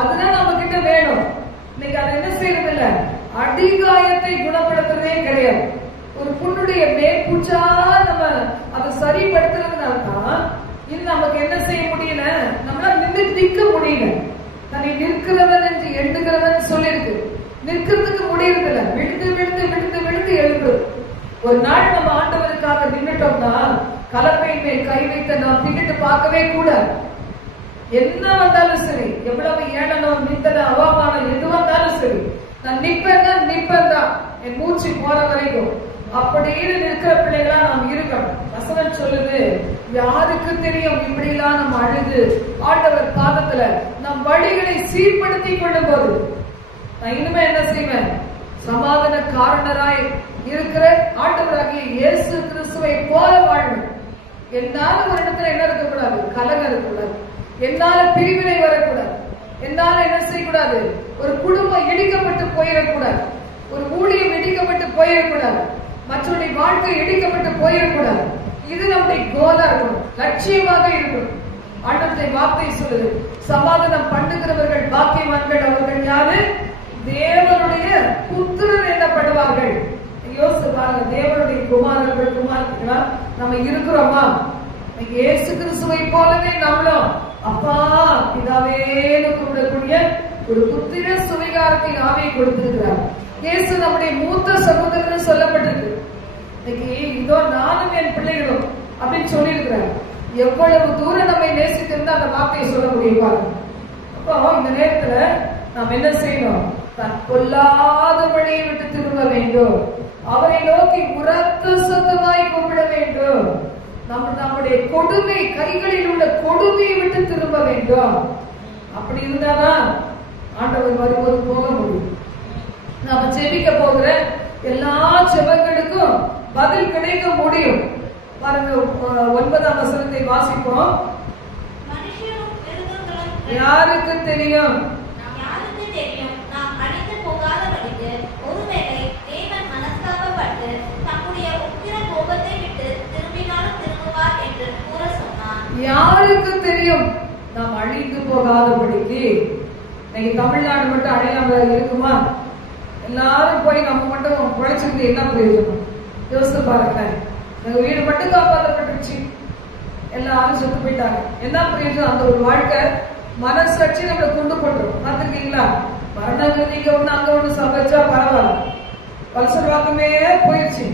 அதுதான் நம்ம கிட்ட வேணும். இன்னைக்கு அதை என்ன செய்யறது இல்ல, அடிகாயத்தை குணப்படுத்துறதே கிடையாது. ஒரு புண்ணுடைய மேற்பூச்சா நம்ம அதை சரிப்படுத்துறதுனால்தான் இது நமக்கு என்ன செய்ய முடியல, நம்மளால நிக்க முடியல. தன்னை நிற்கிறவன் என்று எண்ணுகிறவன் சொல்லிருக்கு, நிற்கிறதுக்கு முடியறது இல்ல, விழுந்து விழுந்து விழுந்து விழுந்து எழுப்புறது. ஒரு நாள் நம்ம ஆண்டவருக்காக நின்றுட்டோம்னா கலப்பையின் மேல் கை வைத்த நாம் பின்னிட்டு பார்க்கவே கூடாது. என்ன வந்தாலும் சரி, எவ்வளவு ஏளனம், நிந்தனை, அவமானம் எது வந்தாலும் சரி, நான் நிப்பேன் தான் என் மூச்சு போற வரைக்கும். அப்படியே நிற்கிற பிள்ளைகளா நாம் இருக்கணும். வசனம் சொல்லுது, யாருக்கு தெரியும் இப்படி எல்லாம் நம்ம அழுது ஆண்டவர் பாதத்துல நம் வழிகளை சீர்படுத்தி கொள்ளும் போது நான் இனிமே என்ன செய்வேன்? சமாதான காரணராய் இருக்கிற ஆண்டவராகிய இயேசு கிறிஸ்துவை போல வாழ்வேன். என்னால ஒரு இடத்துல என்ன இருக்கக்கூடாது? கலகம் இருக்கக்கூடாது. என்னால பிரிவினை வரக்கூடாது. என்னால என்ன செய்யக்கூடாது? ஒரு குடும்பம் இடிக்கப்பட்டு போயிடக்கூடாது. ஒரு ஊழியம் இடிக்கப்பட்டு போயிடக்கூடாது. மற்றவருடைய வாழ்க்கை இடிக்கப்பட்டு போயிடக்கூடாது. இது நம்முடைய கோலா இருக்கணும், லட்சியமாக இருக்கணும். ஆண்டவருடைய வார்த்தை சொல்லுது, சமாதானம் பண்ணுகிறவர்கள் பாக்கியவான்கள், அவர்கள் யாரு? தேவனுடைய புத்திரர் எனப்படுவார்கள். யோசிச்சு பாருங்க, தேவனுடைய குமாரர்கள் குமாரர்களா நம்ம இருக்கிறோமா? இயேசு கிறிஸ்துவை போலவே நம்மளும் அப்பா பிதாவேன்னு கூப்பிடக்கூடிய ஒரு புத்திர சுவிகாரத்தை ஆவியை கொடுத்திருக்கிறார். இயேசு நம்முடைய மூத்த சகோதரர் சொல்லப்பட்டிருக்கு. இன்னைக்கு இதோ நானும் என் பிள்ளைகளும் அப்படின்னு சொல்லி இருக்கிறார். எவ்வளவு தூரம் நம்மை நேசித்திருந்தா அந்த வார்த்தையை சொல்ல முடியும் பாருங்க. அப்போ இந்த நேரத்துல நாம் என்ன செய்யணும்? தான் கொல்லாத வழியை விட்டு திரும்ப வேண்டும். அவரை நோக்கி உரத்த சத்தமாய் கூப்பிட வேண்டும். நம்முடைய கொடுமை, கைகளில் உள்ள கொடுமையை விட்டு திரும்ப வேண்டும். அப்படி இருந்தாதான் ஆண்டவர் வரும்போது போக முடியும். நாம ஜெபிக்க போகிற எல்லா ஜெபங்களுக்கும் பதில் கிடைக்க முடியும். பாருங்க, 9ஆம் வசனத்தை வாசிப்போம். யாருக்கு தெரியும்? யாருக்கு தெரியும்? நாம் அழிந்து போகாதபடிக்கு ஒருவேளை தேவன் மனஸ்தாபப்பட்டு தம்முடைய உக்கிர கோபத்தை விட்டு திரும்பினாலும் திரும்புவார் என்று கூற சொன்னார். யாருக்கு தெரியும் நாம் அழிந்து போகாதபடிக்கு? இன்னைக்கு தமிழ்நாடு மட்டும் அடையாம இருக்குமா? எல்லாரும் போய் நம்ம மட்டும் குழைச்சிருந்து என்ன பிரயோஜனம்? யோசித்து பாருங்க. எங்க வீடு மட்டும் காப்பாற்றப்பட்டுருச்சு, எல்லாரும் செத்து போயிட்டாங்க, என்ன பிரயோஜனம்? அந்த ஒரு வாழ்க்கை மனசாட்சி நம்மளை கொண்டு போட்டுரும். பார்த்துருக்கீங்களா? மரணம் ஒண்ணு அங்க ஒண்ணு சமைச்சா பரவாயில்ல, வலசல் வாக்கமே போயிடுச்சு,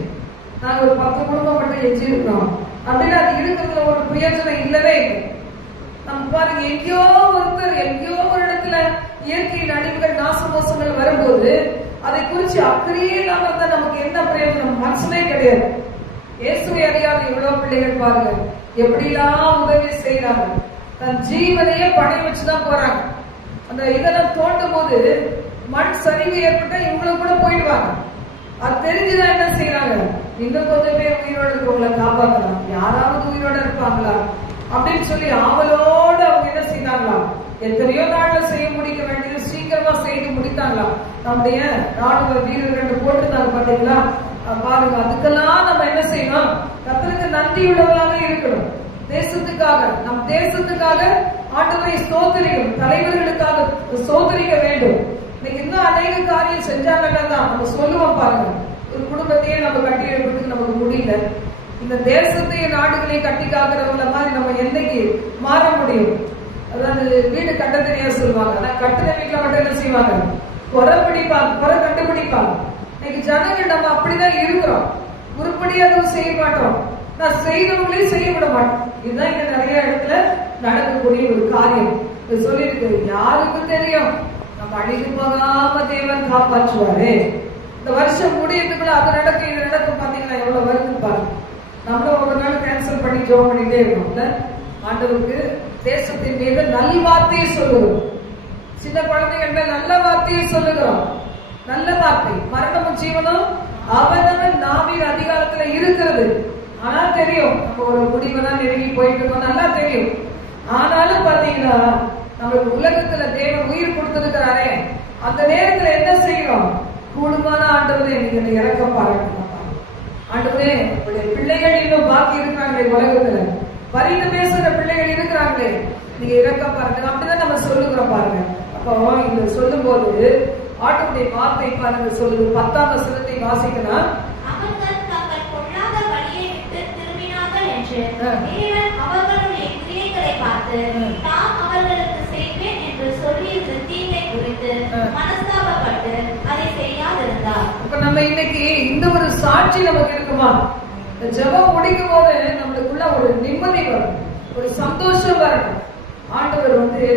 நாங்க ஒரு 10 குடும்பம் மட்டும் எஞ்சி இருக்கிறோம் அப்படின்னா அது இருக்கிறதுல ஒரு பிரயோஜனம் இல்லவே இல்லை. நம்ம பாருங்க, எங்கேயோ ஒருத்தர் எங்கேயோ ஒரு இடத்துல இயற்கையின் அழிவுகள் நாசமோசங்கள் வரும்போது அதை குறிச்சு அக்கறையே இல்லாம இருந்தா நமக்கு என்ன பிரயோஜனம்? மனசுலே கிடையாது. இயேசுவை அறியாத எவ்வளவு பிள்ளைகள் பாருங்க எப்படிலாம் உதவி செய்யறாங்க, தன் ஜீவனையே பணி வச்சுதான் போறாங்க. அந்த இதெல்லாம் தோண்டும் போது மண் சரிவு ஏற்பட்டா இவங்களும் கூட போயிடுவாங்க. அது தெரிஞ்சுதான் என்ன செய்யறாங்க? இன்னும் கொஞ்சம் பேர் உயிரோடு இருக்கவங்களை காப்பாற்றலாம், யாராவது உயிரோட இருப்பாங்களா அப்படின்னு சொல்லி ஆவலோடு அவங்க என்ன செய்தாங்களா? எத்தனையோ நாள்ல செய்ய முடிக்க வேண்டியது சீக்கிரமா செய்து முடித்தாங்களா? நம்முடைய ராணுவ வீரர்கள் போட்டுருந்தாங்க பாத்தீங்களா? பாருங்க, அதுக்கெல்லாம் நம்ம என்ன செய்யணும்? கர்த்தருக்கு நன்றியுள்ளவர்களாக இருக்கணும். தேசத்துக்காக, நம் தேசத்துக்காக ஆண்டவரை ஸ்தோத்திரிக்கணும், தலைவர்களுக்காக ஸ்தோத்திரிக்க வேண்டும். இன்னைக்கு இன்னும் அநேக காரியம் செஞ்சாங்கன்னா தான் நம்ம சொல்லுவோம் பாருங்க, ஒரு குடும்பத்தையே நம்ம கட்டி எழுப்புறதுக்கு நமக்கு முடியல, இந்த தேசத்தையும் நாடுகளையும் கட்டி காக்கிறவங்கள மாதிரி நம்ம என்னைக்கு மாற முடியும்? அதாவது வீடு கட்ட தெரியாது சொல்லுவாங்க, ஆனா கட்டுற வீட்டுல மட்டும் என்ன செய்வாங்க? குறை பிடிப்பாங்க, குறை கண்டுபிடிப்பாங்க. இன்னைக்கு ஜனங்கள் நம்ம அப்படிதான் இருக்கிறோம், உருப்படியா எதுவும் செய்ய மாட்டோம், நான் செய்தவங்களையும் செய்ய விட மாட்டோம். இதுதான் இங்க நிறைய இடத்துல நடக்கக்கூடிய ஒரு காரியம். சொல்லிருக்கு, யாருக்கு தெரியும் நம்ம அழிந்து போகாம தேவன் காப்பாற்றுவாரு. இந்த வருஷம் முடியறதுக்குள்ள அது நடக்கும் இது நடக்கும். பாத்தீங்களா எவ்வளவு வருது பாருங்க. நம்மளும் ஒரு நாள் கேன்சல் பண்ணி ஜோம் பண்ணிட்டே இருக்கோம்ல. ஆண்டவருக்கு தேசத்தின் மீது நல்வார்த்தையை சொல்லுவோம், சின்ன குழந்தைகள் மேல் நல்ல வார்த்தையை சொல்லுகிறோம். நல்ல வார்த்தை, மரணமும் ஜீவனும் அவனவன் நாவின் அதிகாரத்துல இருக்கிறது. ஆனா தெரியும் நம்ம ஒரு முடிவை தான் நெருங்கி போயிட்டு இருக்கோம், நல்லா தெரியும். ஆனாலும் பாத்தீங்கன்னா நம்மளுக்கு உலகத்துல தேவன் உயிர் கொடுத்திருக்கிறாரே, அந்த நேரத்துல என்ன செய்யறோம்? கூடுமான ஆண்டவரே நீங்க இறக்க பாராட்டலாம். ஆண்டவரே உங்களுடைய பிள்ளைகள் இன்னும் பாக்கி இருக்கிறாங்களே, உலகத்துல பரிந்து பேசுற பிள்ளைகள் இருக்கிறாங்களே, நீங்க இறக்க பாருங்க அப்படிதான் நம்ம சொல்லுகிறோம் பாருங்க. அப்போ இங்க சொல்லும் போது ஆண்டவருடைய வார்த்தை பாருங்க சொல்லுது. 10ஆம் வசனத்தை வாசிக்கலாம். அவர்கள் தங்கள் பொல்லாத வழியை விட்டு திரும்பினார்கள் என்று தேவன் அவர்களுடைய கிரியைகளை பார்த்து தாம் அவர்களுக்கு செய்வேன் என்று சொல்லியிருந்த தீங்கை குறித்து மனஸ்தாபப்பட்டு அதை செய்யாதிருந்தார். இப்ப நம்ம இன்னைக்கு இந்த ஒரு சாட்சி நமக்கு இருக்குமா? ஜெபம் முடிக்கும் போது நம்மளுக்குள்ள ஒரு நிம்மதி வரும், ஒரு சந்தோஷம் வரும். ஆண்டவர்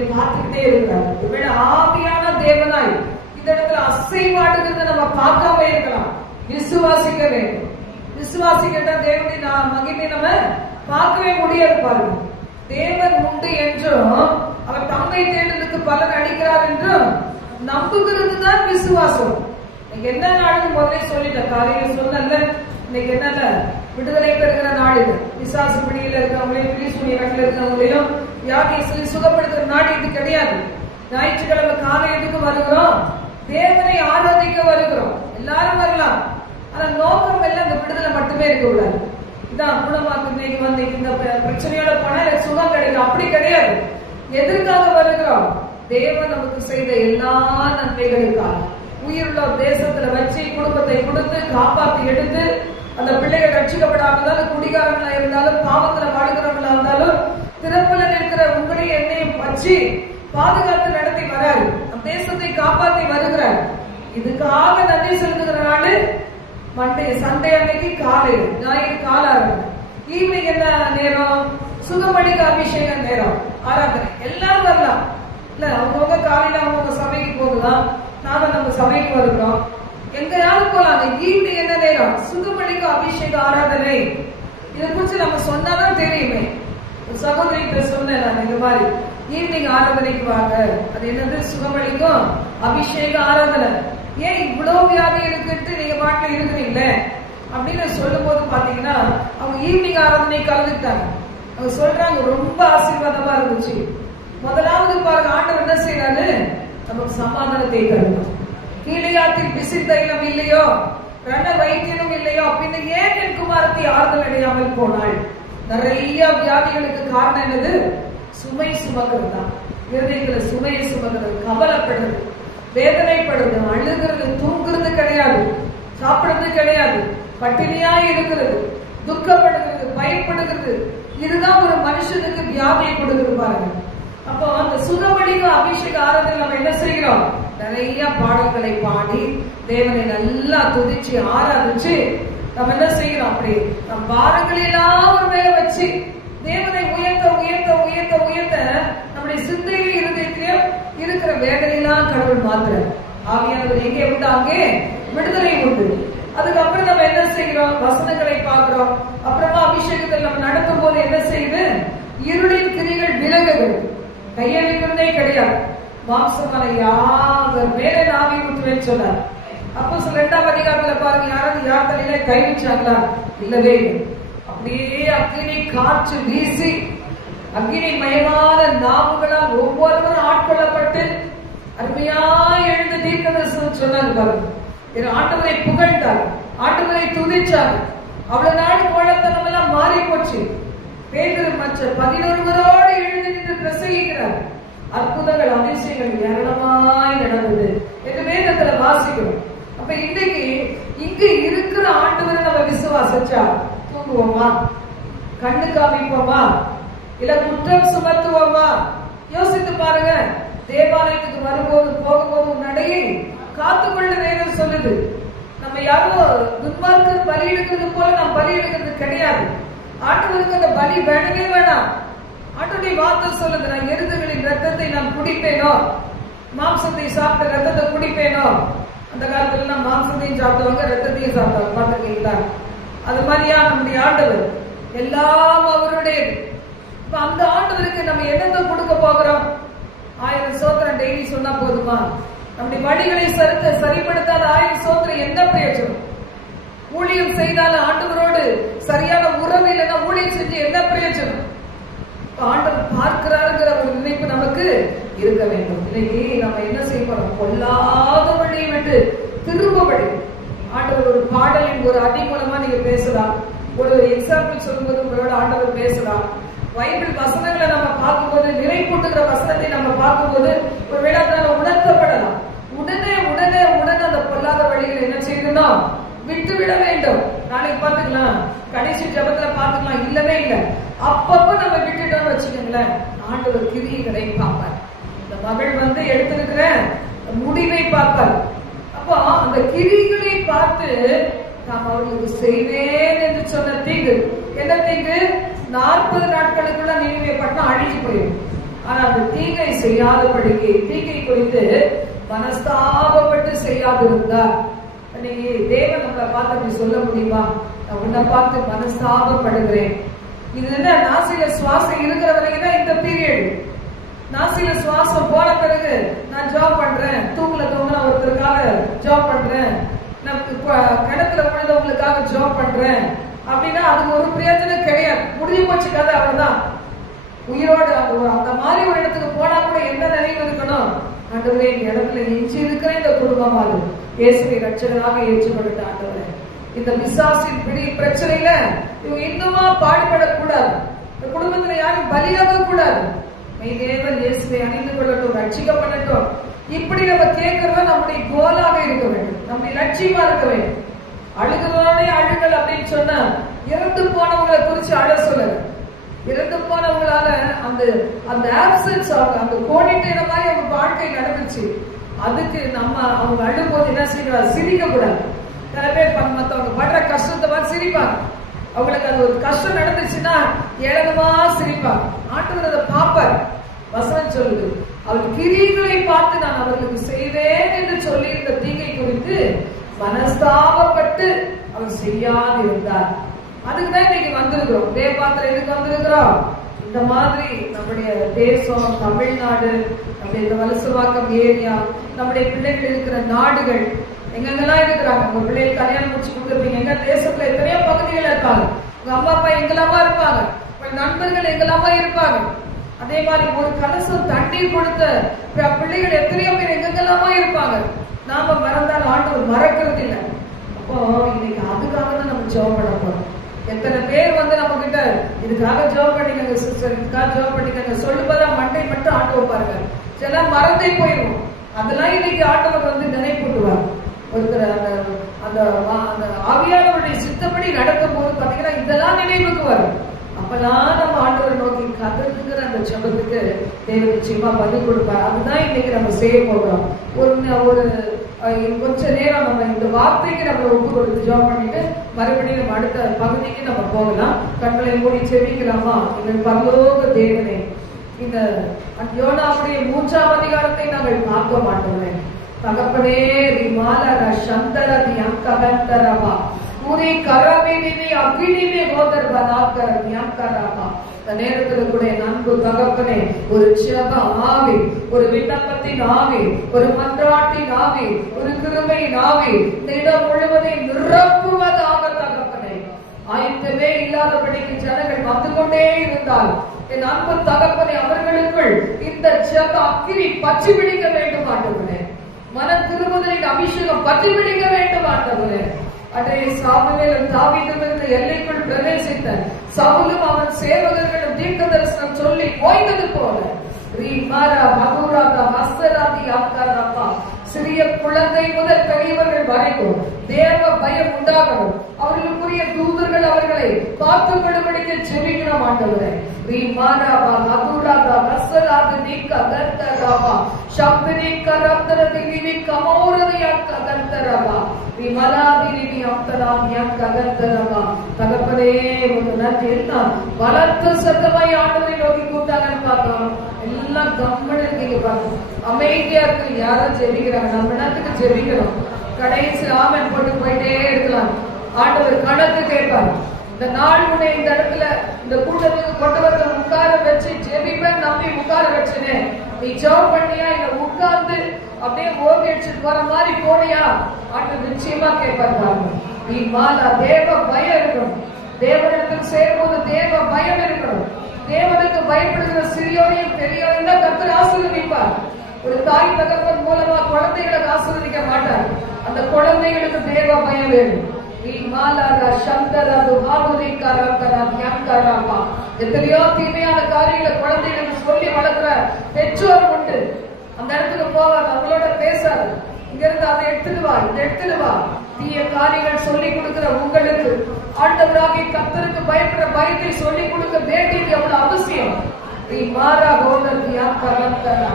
பார்த்துக்கிட்டே இருக்கிறார். ஒருவேளை ஆவியான தேவனாய் இந்த இடத்துல அசைவாடுகிறத நம்ம பார்க்காம இருக்கலாம். விசுவாசிக்க வேண்டும். விசுவாசிக்கிட்ட தேவனுடைய மகிமை நம்ம பார்க்கவே முடியாது பாருங்க. தேவன் உண்டு என்றும் அவர் தம்மை தேடுவதற்கு பலன் அளிக்கிறார் என்றும் நம்புகிறது தான் விசுவாசம். என்ன நாடுன்னு முதலே சொல்லிட்டேன், காலையில சொன்னல. இன்னைக்கு என்னல்ல விடுதலை பெறுகிற நாடு, பிசாசு பிடியில இருக்கிறவங்களையும் பிரிசூனிய கட்டில இருக்கிறவங்களையும் வியாதியை சொல்லி சுகப்படுத்துற நாடு இது கிடையாது. ஞாயிற்றுக்கிழமை காலை எதுக்கு வருகிறோம்? தேவனை ஆராதிக்க வருகிறோம். எல்லாரும் வரலாம், ஆனா நோக்கம் எல்லாம் இந்த விடுதலை மட்டுமே இருக்கக்கூடாது. இதான் குணமாக்கு இன்னைக்கு வந்து இந்த பிரச்சனையோட போனா சுகம் கிடைக்கும், அப்படி கிடையாது. எதற்காக வருகிறோம்? தேவன் நமக்கு செய்த எல்லா நன்மைகளுக்காக உயிருள்ள தேசத்துல வச்சு குடும்பத்தை கொடுத்து காப்பாற்றி எடுத்து அந்த பிள்ளைகள் ரட்சிக்கப்படாம இருந்தாலும், குடிகாரங்களா இருந்தாலும், பாவத்துல வாடுகிறவங்களா இருந்தாலும், திறப்புல இருக்கிற உங்களையும் என்னையும் வச்சு பாதுகாத்து நடத்தி வராரு. அந்த தேசத்தை காப்பாற்றி வருகிறார். இதுக்காக நன்றி செலுத்துகிற நாள் மண்டே சண்டே அன்னைக்கு காலை, ஞாயிறு காலாறு. ஈவினிங் என்ன நேரம்? சுகமளிக்க அபிஷேக நேரம், ஆராதனை. எல்லாம் வரலாம் இல்ல, அவங்கவுங்க காலையில அவங்கவுங்க சபைக்கு போகலாம். நாம நம்ம சபைக்கு வருகிறோம், எங்கயாவது போலாம். ஈவினிங் என்ன நேரம்? சுகமளிக்க அபிஷேக ஆராதனை. இதை குறிச்சு நம்ம சொன்னாதான் தெரியுமே. சகோதரி சொன்னேன் நான், இந்த மாதிரி ஈவினிங் ஆராதனைக்கு வாங்க. அது என்னது? சுகமளிக்கும் அபிஷேக ஆராதனை. ஏன் இவ்வளவு வியாதி இருக்குன்ட்டு நீங்க பாட்டுல இருக்கிறீங்களே அப்படின்னு சொல்லும் போது பாத்தீங்கன்னா அவங்க ஈவினிங் ஆராதனை கலந்துட்டாங்க. அவங்க சொல்றாங்க ரொம்ப ஆசீர்வாதமா இருந்துச்சு. முதலாவது பாருங்க, ஆண்டவர் என்ன செய்யறாரு? நமக்கு சமாதானத்தை தரணும். கீழையாத்தில் பிசி தைலம் இல்லையோ, ரண வைத்தியனும் இல்லையோ அப்படின்னு ஏன் என் குமாரத்தை ஆறுதல் அடையாமல் போனாள்? நிறைய வியாதிகளுக்கு காரணம் என்னது? சுமை சுமக்கிறது தான். இருதயத்துல சுமையை சுமக்கிறது, கவலைப்படுறது, வேதனைப்படுறது, அழுகிறது, தூங்குறது கிடையாது, சாப்பிடுறது கிடையாது, பட்டினியா இருக்கிறது, துக்கப்படுகிறது, பயப்படுகிறது. இதுதான் ஒரு மனுஷனுக்கு வியாதியை கொடுக்குது பாருங்க. அப்போ அந்த சுகமளிக்க அபிஷேக ஆராதனை நம்ம என்ன செய்கிறோம்? நிறைய பாடல்களை பாடி தேவனை நல்லா துதிச்சு ஆராதிச்சு நம்ம என்ன செய்யறோம்? அப்படி நம் பாரங்களை எல்லாம் ஒரு மேல வச்சு தேவனை உயர்த்த உயர்த்த உயர்த்த உயர்த்த நம்முடைய சிந்தையில் இருதயத்திலும் இருக்கிற வேதனையெல்லாம் கடவுள் மாத்திர ஆவியானவர் எங்கே உண்டு அங்கே விடுதலை உண்டு. அதுக்கப்புறம் நம்ம என்ன செய்கிறோம்? வசனங்களை பார்க்கிறோம். அப்புறமா அபிஷேகத்தில் நம்ம நடத்தும் போது என்ன செய்யுது? இருளின் கிரிகள் விலகுது. கையளிக்கிறதே கிடையாது. மாம்சமான யாவர் மேல நாவி ஊற்றுவேன்னு சொன்னார். அப்போ 2ஆம் அதிகாரத்துல பாருங்க, யாராவது யார் தலையில கை வச்சாங்களா? இல்லவே இல்லை. அப்படியே அக்னி காற்று வீசி அக்னி மயமான நாவுகளால் ஒவ்வொருவரும் ஆட்கொள்ளப்பட்டு அருமையா எழுந்து தீர்க்கதரிசனம் சொன்னாங்க பாருங்க. ஆண்டவரை புகழ்ந்தார், ஆண்டவரை துதிச்சார். அவ்வளவு நாள் கோலத்தனம் எல்லாம் மாறி போச்சு. பேதுரு மற்ற 11 எழுந்து நின்று பிரசங்கிக்கிறார். அற்புதங்கள் அதிசயங்கள் ஏராளமாய் நடந்தது என்று வேதத்துல வாசிக்கிறோம். அப்ப இன்னைக்கு இங்க இருக்கிற ஆண்டவரை நம்ம விசுவாசிச்சா தூங்குவோமா? கண்ணு காமிப்போமா? இல்ல குற்றம் சுமத்துவோமா? யோசித்து பாருங்க. தேவாலயத்துக்கு வரும்போது போகும்போது நடையை காத்துக்கொள்ள வேணும் சொல்லுது. நம்ம யாரோ துன்மார்க்கு பலி எடுக்கிறது போல நாம் பலி எடுக்கிறது கிடையாது. ஆண்டவருக்கு அந்த பலி வேணவே வேணாம். ஆண்டவருடைய வார்த்தை சொல்லுது, நான் எருதுகளின் ரத்தத்தை நான் குடிப்பேனோ, மாம்சத்தை சாப்பிட்ட ரத்தத்தை குடிப்பேனோ. அந்த காலத்துல நான் மாம்சத்தையும் சாப்பிட்டவங்க ரத்தத்தையும் சாப்பிட்டவங்க பார்த்துருக்கீங்களா? அது மாதிரியா நம்முடைய ஆண்டவர் எல்லாம் அவருடைய. அந்த ஆண்டவருக்கு நம்ம என்னத்தை கொடுக்க போகிறோம்? 1000 ஸ்தோத்திரம் டெய்லி சொன்னா போதுமா? நம்முடைய வழிகளை சரிப்படுத்தாத 1000 ஸ்தோத்திரம் என்ன பிரயோஜனம்? ஊழியம் செய்தாலும் ஆண்டவரோடு சரியான உறவு இல்லைன்னா ஊழியம் செஞ்சு என்ன பிரயோஜனம்? ஆண்டவர் பார்க்கிறாருங்கிற ஒரு நினைப்பு நமக்கு இருக்க வேண்டும். இன்னைக்கு நம்ம என்ன செய்ய போறோம்? பொல்லாத வழியை விட்டு திரும்பபடி ஆண்டவர் ஒரு பாடலின் ஒரு அடி மூலமா நீங்க பேசலாம். ஒரு எக்ஸாம்பிள் சொல்லும்போது உங்களோட ஆண்டவர் பேசலாம். பைபிள் வசனங்களை நம்ம பார்க்கும்போது, நிறைப்பூட்டுகிற வசனத்தை நம்ம பார்க்கும்போது ஒருவேளை அதனால உணர்த்தப்படலாம். உடனே உடனே உடனே அந்த பொல்லாத வழிகளை என்ன செய்யணும்? விட்டுவிட வேண்டும். நாளைக்கு பார்த்துக்கலாம், கடைசி ஜபத்துல பார்த்துக்கலாம், இல்லவே இல்லை. அப்பப்ப நம்ம விட்டுட்டோம்னு வச்சுக்கோங்களேன், ஆண்டவர் கிரியைகளை பார்ப்பார். இந்த மகள் எடுத்திருக்கிற முடிவை பார்ப்பார். அப்போ அந்த கிரிகளை பார்த்து நாம் அவர்களுக்கு செய்வேன் என்று சொன்ன தீங்கு என்ன தீங்கு? 40 நாட்களுக்குள்ள நினைவே பட்டணம் அழிஞ்சு போயிடும். ஆனா அந்த தீங்கை செய்யாதபடிக்கு, தீங்கை குறித்து மனஸ்தாபப்பட்டு செய்யாதிருந்தார். இன்னைக்கு தேவன் நம்மளை பார்த்து அப்படி சொல்ல முடியுமா? நான் உன்னை பார்த்து மனஸ்தாபப்படுகிறேன். இது என்ன? நாசில சுவாசம் இருக்கிற வரைக்கும் தான் இந்த பீரியட். நாசில சுவாசம் போன பிறகு நான் ஜாப் பண்றேன், தூங்கல ஒருத்தருக்காக ஜாப் பண்றேன், நான் கிணத்துல விழுந்தவங்களுக்காக ஜாப் பண்றேன் அப்படின்னா அதுக்கு ஒரு பிரயோஜனம் கிடையாது. முடிஞ்சு போச்சு கதை, அவ்வளவுதான். உயிரோடு அந்த மாதிரி ஒரு இடத்துக்கு போனா கூட என்ன நினைவு இருக்கணும்? ஆண்டவரே, இந்த இடத்துல எஞ்சி இருக்கிற இந்த குடும்பமாவது இயேசுவை ரட்சகராக ஏற்றுக்கொண்ட ஆண்டவரே, இந்த பிசாசின் பிடி பிரச்சனையில இவங்க இன்னுமா பாடுபடக்கூடாது. இந்த குடும்பத்துல யாரும் பலியாக கூடாது. மெய்தேவன் இயேசுவை அணிந்து கொள்ளட்டும், ரட்சிக்கப்படட்டும். இப்படி நம்ம கேட்கறத நம்முடைய கோலாக இருக்க வேண்டும், நம்முடைய லட்சியமா இருக்க வேண்டும். அழுகிறவனே அழுகல் அப்படின்னு சொன்னா இறந்து போனவங்களை குறிச்சு அழ சொல்லல. இறந்து போனவங்களால அந்த ஆப்சன்ஸ் அந்த கோடிட்ட மாதிரி அவங்க வாழ்க்கை நடந்துச்சு. அதுக்கு நம்ம அவங்க அழும்போது என்ன செய்யக்கூடாது? சிரிக்க கூடாது. சில பேர் மத்தவங்க படுற கஷ்டத்தை பார்த்து சிரிப்பாங்க. அவங்களுக்கு அது ஒரு கஷ்டம் நடந்துச்சுன்னா ஏளனமா சிரிப்பாங்க. ஆண்டவர் அதை பார்ப்பார். வசனம் சொல்லுது, அவர் கிரிகளை பார்த்து நான் அவர்களுக்கு செய்வேன் என்று சொல்லி இந்த தீங்கை குறித்து மனஸ்தாபப்பட்டு அவர் செய்யாதிருந்தார். அதுக்குதான் இன்னைக்கு வந்திருக்கிறோம். தேவாந்திரம் எதுக்கு வந்திருக்கிறோம்? இந்த மாதிரி நம்முடைய தேசம், தமிழ்நாடு, நம்முடைய இந்த வலசவாக்கம் ஏரியா, நம்முடைய பிள்ளைகள் இருக்கிற நாடுகள் எங்கெங்கெல்லாம் இருக்கிறாங்க. உங்க பிள்ளைகள் கல்யாணம் முடிச்சு கொடுத்துருப்பீங்க. எங்க தேசத்துல எத்தனையோ பகுதிகள் இருக்காங்க. உங்க அம்மா அப்பா எங்கெல்லாமா இருப்பாங்க, உங்க நண்பர்கள் எங்கெல்லாமா இருப்பாங்க. அதே மாதிரி ஒரு கலசம் தண்ணீர் கொடுத்த பிள்ளைகள் எத்தனையோ பேர் எங்கெல்லாமா இருப்பாங்க. நாம மறந்தால் ஆண்டவர் மறக்கிறது இல்லை. அப்போ இன்னைக்கு அதுக்காக தான் நம்ம ஜெபம் பண்ண போறோம். எத்தனை பேர் நம்ம கிட்ட இதுக்காக ஜெபம் பண்ணிக்கங்க சிஸ்டர், இதுக்காக ஜெபம் பண்ணிக்கங்க சொல்லும்போதான் மண்டை மட்டும் ஆண்டவர் பாருங்க. சில மறந்தே போயிடும். அதெல்லாம் இன்னைக்கு ஆண்டவர் நினைப்பூட்டுவார். ஒருத்தர் அந்த ஆவியானவருடைய சித்தப்படி நடக்கும் போது பாத்தீங்கன்னா இதெல்லாம் நினைவுக்கு வரும். அப்பெல்லாம் நம்ம ஆண்டவரை நோக்கி கதறுகிற அந்த ஜெபத்துக்கு தேவன் நிச்சயமா பதில் கொடுப்பார். அதுதான் இன்னைக்கு நம்ம செய்ய போகிறோம். ஒரு கொஞ்ச நேரம் நம்ம இந்த வார்த்தைக்கு நம்ம ஒப்பு கொடுத்து ஜெபம் பண்ணிட்டு மறுபடியும் நம்ம அடுத்த பகுதிக்கு நம்ம போகலாம். கண்களை மூடி செபிக்கலாமா? எங்கள் பரலோக தேவனே, இந்த யோனாவுடைய 3ஆம் அதிகாரத்தை நாங்கள் பார்க்க மாட்டோமே தகப்பனே. ரிமாலர சந்தரதி அங்கவந்தரவா பூரி கரமினினி அகினினி கோதர் பனாக்கர ஞாக்கரவா. இந்த நேரத்தில் கூட அன்பு தகப்பனே, ஒரு ஜெப ஆவி, ஒரு விண்ணப்பத்தின் ஆவி, ஒரு மன்றாட்டின் ஆவி, ஒரு கிருபையின் ஆவி இந்த இடம் முழுவதையும் நிரப்புவதாக தகப்பனே. ஆயுத்தமே இல்லாதபடிக்கு ஜனங்கள் வந்து கொண்டே இருந்தால் என் அன்பு தகப்பனே, அவர்களுக்குள் இந்த ஜெப அக்கினி பற்றி பிடிக்க வேண்டும் ஆண்டவரே. மன திருமுதலின் அபிஷேகம் பற்றி பிடிக்க வேண்டும் ஆண்டவரே. அன்றைய சாமுவேல் தாவீதிலிருந்து எல்லைக்குள் பிரவேசித்த சவுலும் அவன் சேவகர்களும் தீர்க்க தரிசனம் சொல்லி ஓய்ந்தது போல சிறிய குழந்தை முதல் பெரியவர்கள் வரைக்கும் தேவ பயம் உண்டாகணும். அவர்களுக்குரிய தூதர்கள் அவர்களை காத்துக் கொள்ளும்படிக்கு செபிக்கிற மாட்டவரை தகப்பனே பலத்த சத்தமாய் ஆண்டவரை நோக்கி கூப்பிட்டாங்கன்னு பார்த்தோம். எல்லாம் கம்மனு நீங்க பாருங்க, அமைதியா இருக்கு. யாரும் ஜெபிக்கிறாங்க, நம்ம இடத்துக்கு ஜெபிக்கிறோம். கடைசி ஆமன் போட்டு போயிட்டே இருக்கலாம். ஆண்டவர் கணக்கு கேட்பார். இந்த நாள் உன்னை இந்த இடத்துல இந்த கூட்டத்துக்கு கொண்டு வந்து உட்கார வச்சு ஜெபிப்பேன் நம்பி உட்கார வச்சுனே நீ ஜெபம் பண்ணியா இல்ல உட்கார்ந்து அப்படியே ஓகே அடிச்சுட்டு போற மாதிரி போனியா ஆண்டு நிச்சயமா கேட்பாங்க. நீ மாலா தேவ பயம் இருக்கணும். தேவனிடத்தில் சேரும்போது தேவ பயம் இருக்கணும். தேவனுக்கு பயப்படுகிற சிறியோரையும் பெரியோரையும் தான் கர்த்தர் ஆசீர்வதிப்பார். ஒரு தாய் தகப்பன் மூலமா குழந்தைகளை ஆசீர்வதிக்க மாட்டார். அந்த குழந்தைகளுக்கு தேவ பயம் வேணும். எத்தனையோ தீமையான காரியங்களை குழந்தைகளுக்கு சொல்லி வளர்க்கிற பெற்றோர் உண்டு. அந்த இடத்துக்கு போவார், அவங்களோட பேசாது. இங்க இருந்து அதை எடுத்துட்டு வா, இதை எடுத்துட்டு வா. தீய காரியங்கள் சொல்லிக் கொடுக்கிற உங்களுக்கு ஆண்டவராகிய கர்த்தருக்கு பயப்படுற பயத்தை சொல்லிக் கொடுக்க வேண்டியது எவ்வளவு அவசியம். நீ மாறா கோதரியா கரந்தரா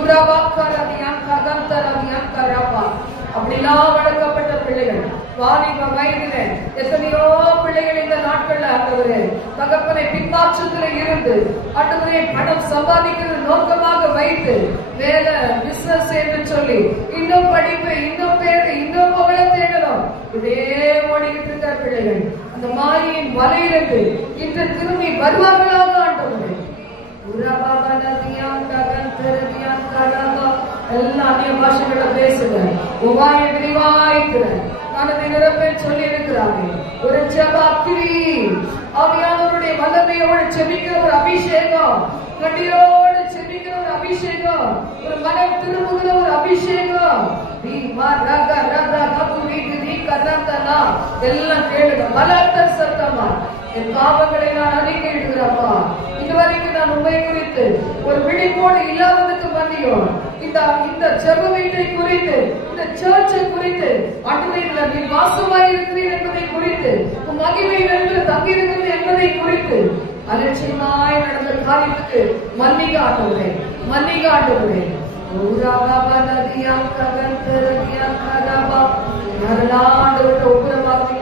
உறவா கரதியா கரந்தரதியா கரப்பா அப்படிலாம் வளர்க்கப்பட்ட பிள்ளைகள் வாலிப வயதிலே எத்தனையோ பிள்ளைகள் இந்த நாட்கள்ல ஆண்டவரே தகப்பனை பின்மாற்றத்தில் இருந்து ஆண்டவரே பணம் சம்பாதிக்கிறது நோக்கமாக வைத்து வேலை பிசினஸ் என்று சொல்லி இன்னும் படிப்பு இன்னும் பேரு இன்னும் புகழ தேடணும் இதே ஓடிக்கிட்டு இருக்கிற பிள்ளைகள் அந்த மாயின் வலையிலிருந்து இன்று திரும்பி வருவார்களாக ஆண்டவரே. எல்லாம் அந்நிய பாஷைகளை பேசுகிறேன், உபாய விரிவாய்க்கிறேன். நான் அதை நிரப்பே சொல்லி இருக்கிறார்கள். ஒரு ஜெபக்கிரி ஆவியானவருடைய வல்லமையோடு செபிக்கிற ஒரு அபிஷேகம், கண்ணீரோடு செபிக்கிற ஒரு அபிஷேகம், ஒரு மனம் திரும்புகிற ஒரு அபிஷேகம். எல்லாம் கேளுங்க, பலத்த சத்தமா என் பாவங்களை நான் அறிக்கையிடுகிறப்பா. இதுவரைக்கும் நான் உண்மை குறித்து ஒரு விழிப்போடு இல்லாததுக்கு மன்னியும். இந்த ஜெப வீட்டை குறித்து, இந்த சர்ச்சை குறித்து, அன்றையில நீ வாசமாய் இருக்கிறீர் என்பதை குறித்து, உன் மகிமை வென்று தங்கியிருக்கிறது என்பதை குறித்து அலட்சியமாய் நடந்த காரியத்துக்கு மன்னிக்க ஆண்டுகிறேன், மன்னிக்க ஆண்டுகிறேன்.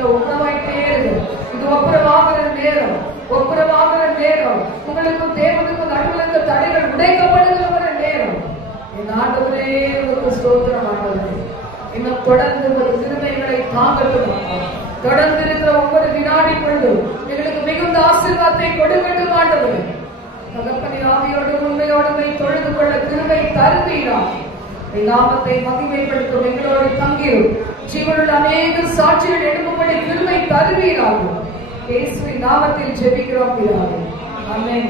ஒப்புரவாயிட்டே இருக்கு. இது ஒப்புரவாகிற நேரம், ஒப்புரவாகிற நேரம். உங்களுக்கும் தேவனுக்கும் நடுவில் இருந்த தடைகள் உடைக்கப்படுகிற நேரம். என் ஆண்டவரே உங்களுக்கு ஸ்தோத்திரம் ஆண்டவரே. இன்னும் தொடர்ந்து ஒரு கிருபைகளை தாங்கட்டும். தொடர்ந்து இருக்கிற ஒவ்வொரு வினாடி பொழுது எங்களுக்கு மிகுந்த ஆசீர்வாதத்தை கொடுக்கட்டும் ஆண்டவரே. தகப்பனை ஆவியோடு உண்மையோடு தொழுது கொள்ள கிருபை தருவீரா. நாமத்தை மகிமைப்படுத்தும் எங்களோடு தங்கிரும். ஜீவனுள்ள அநேக சாட்சிகள் எழுப்பும்படி கிருபை தருவீராகும். இயேசுவின் நாமத்தில் ஜெபிக்கிறோம் பிதாவே. ஆமென்.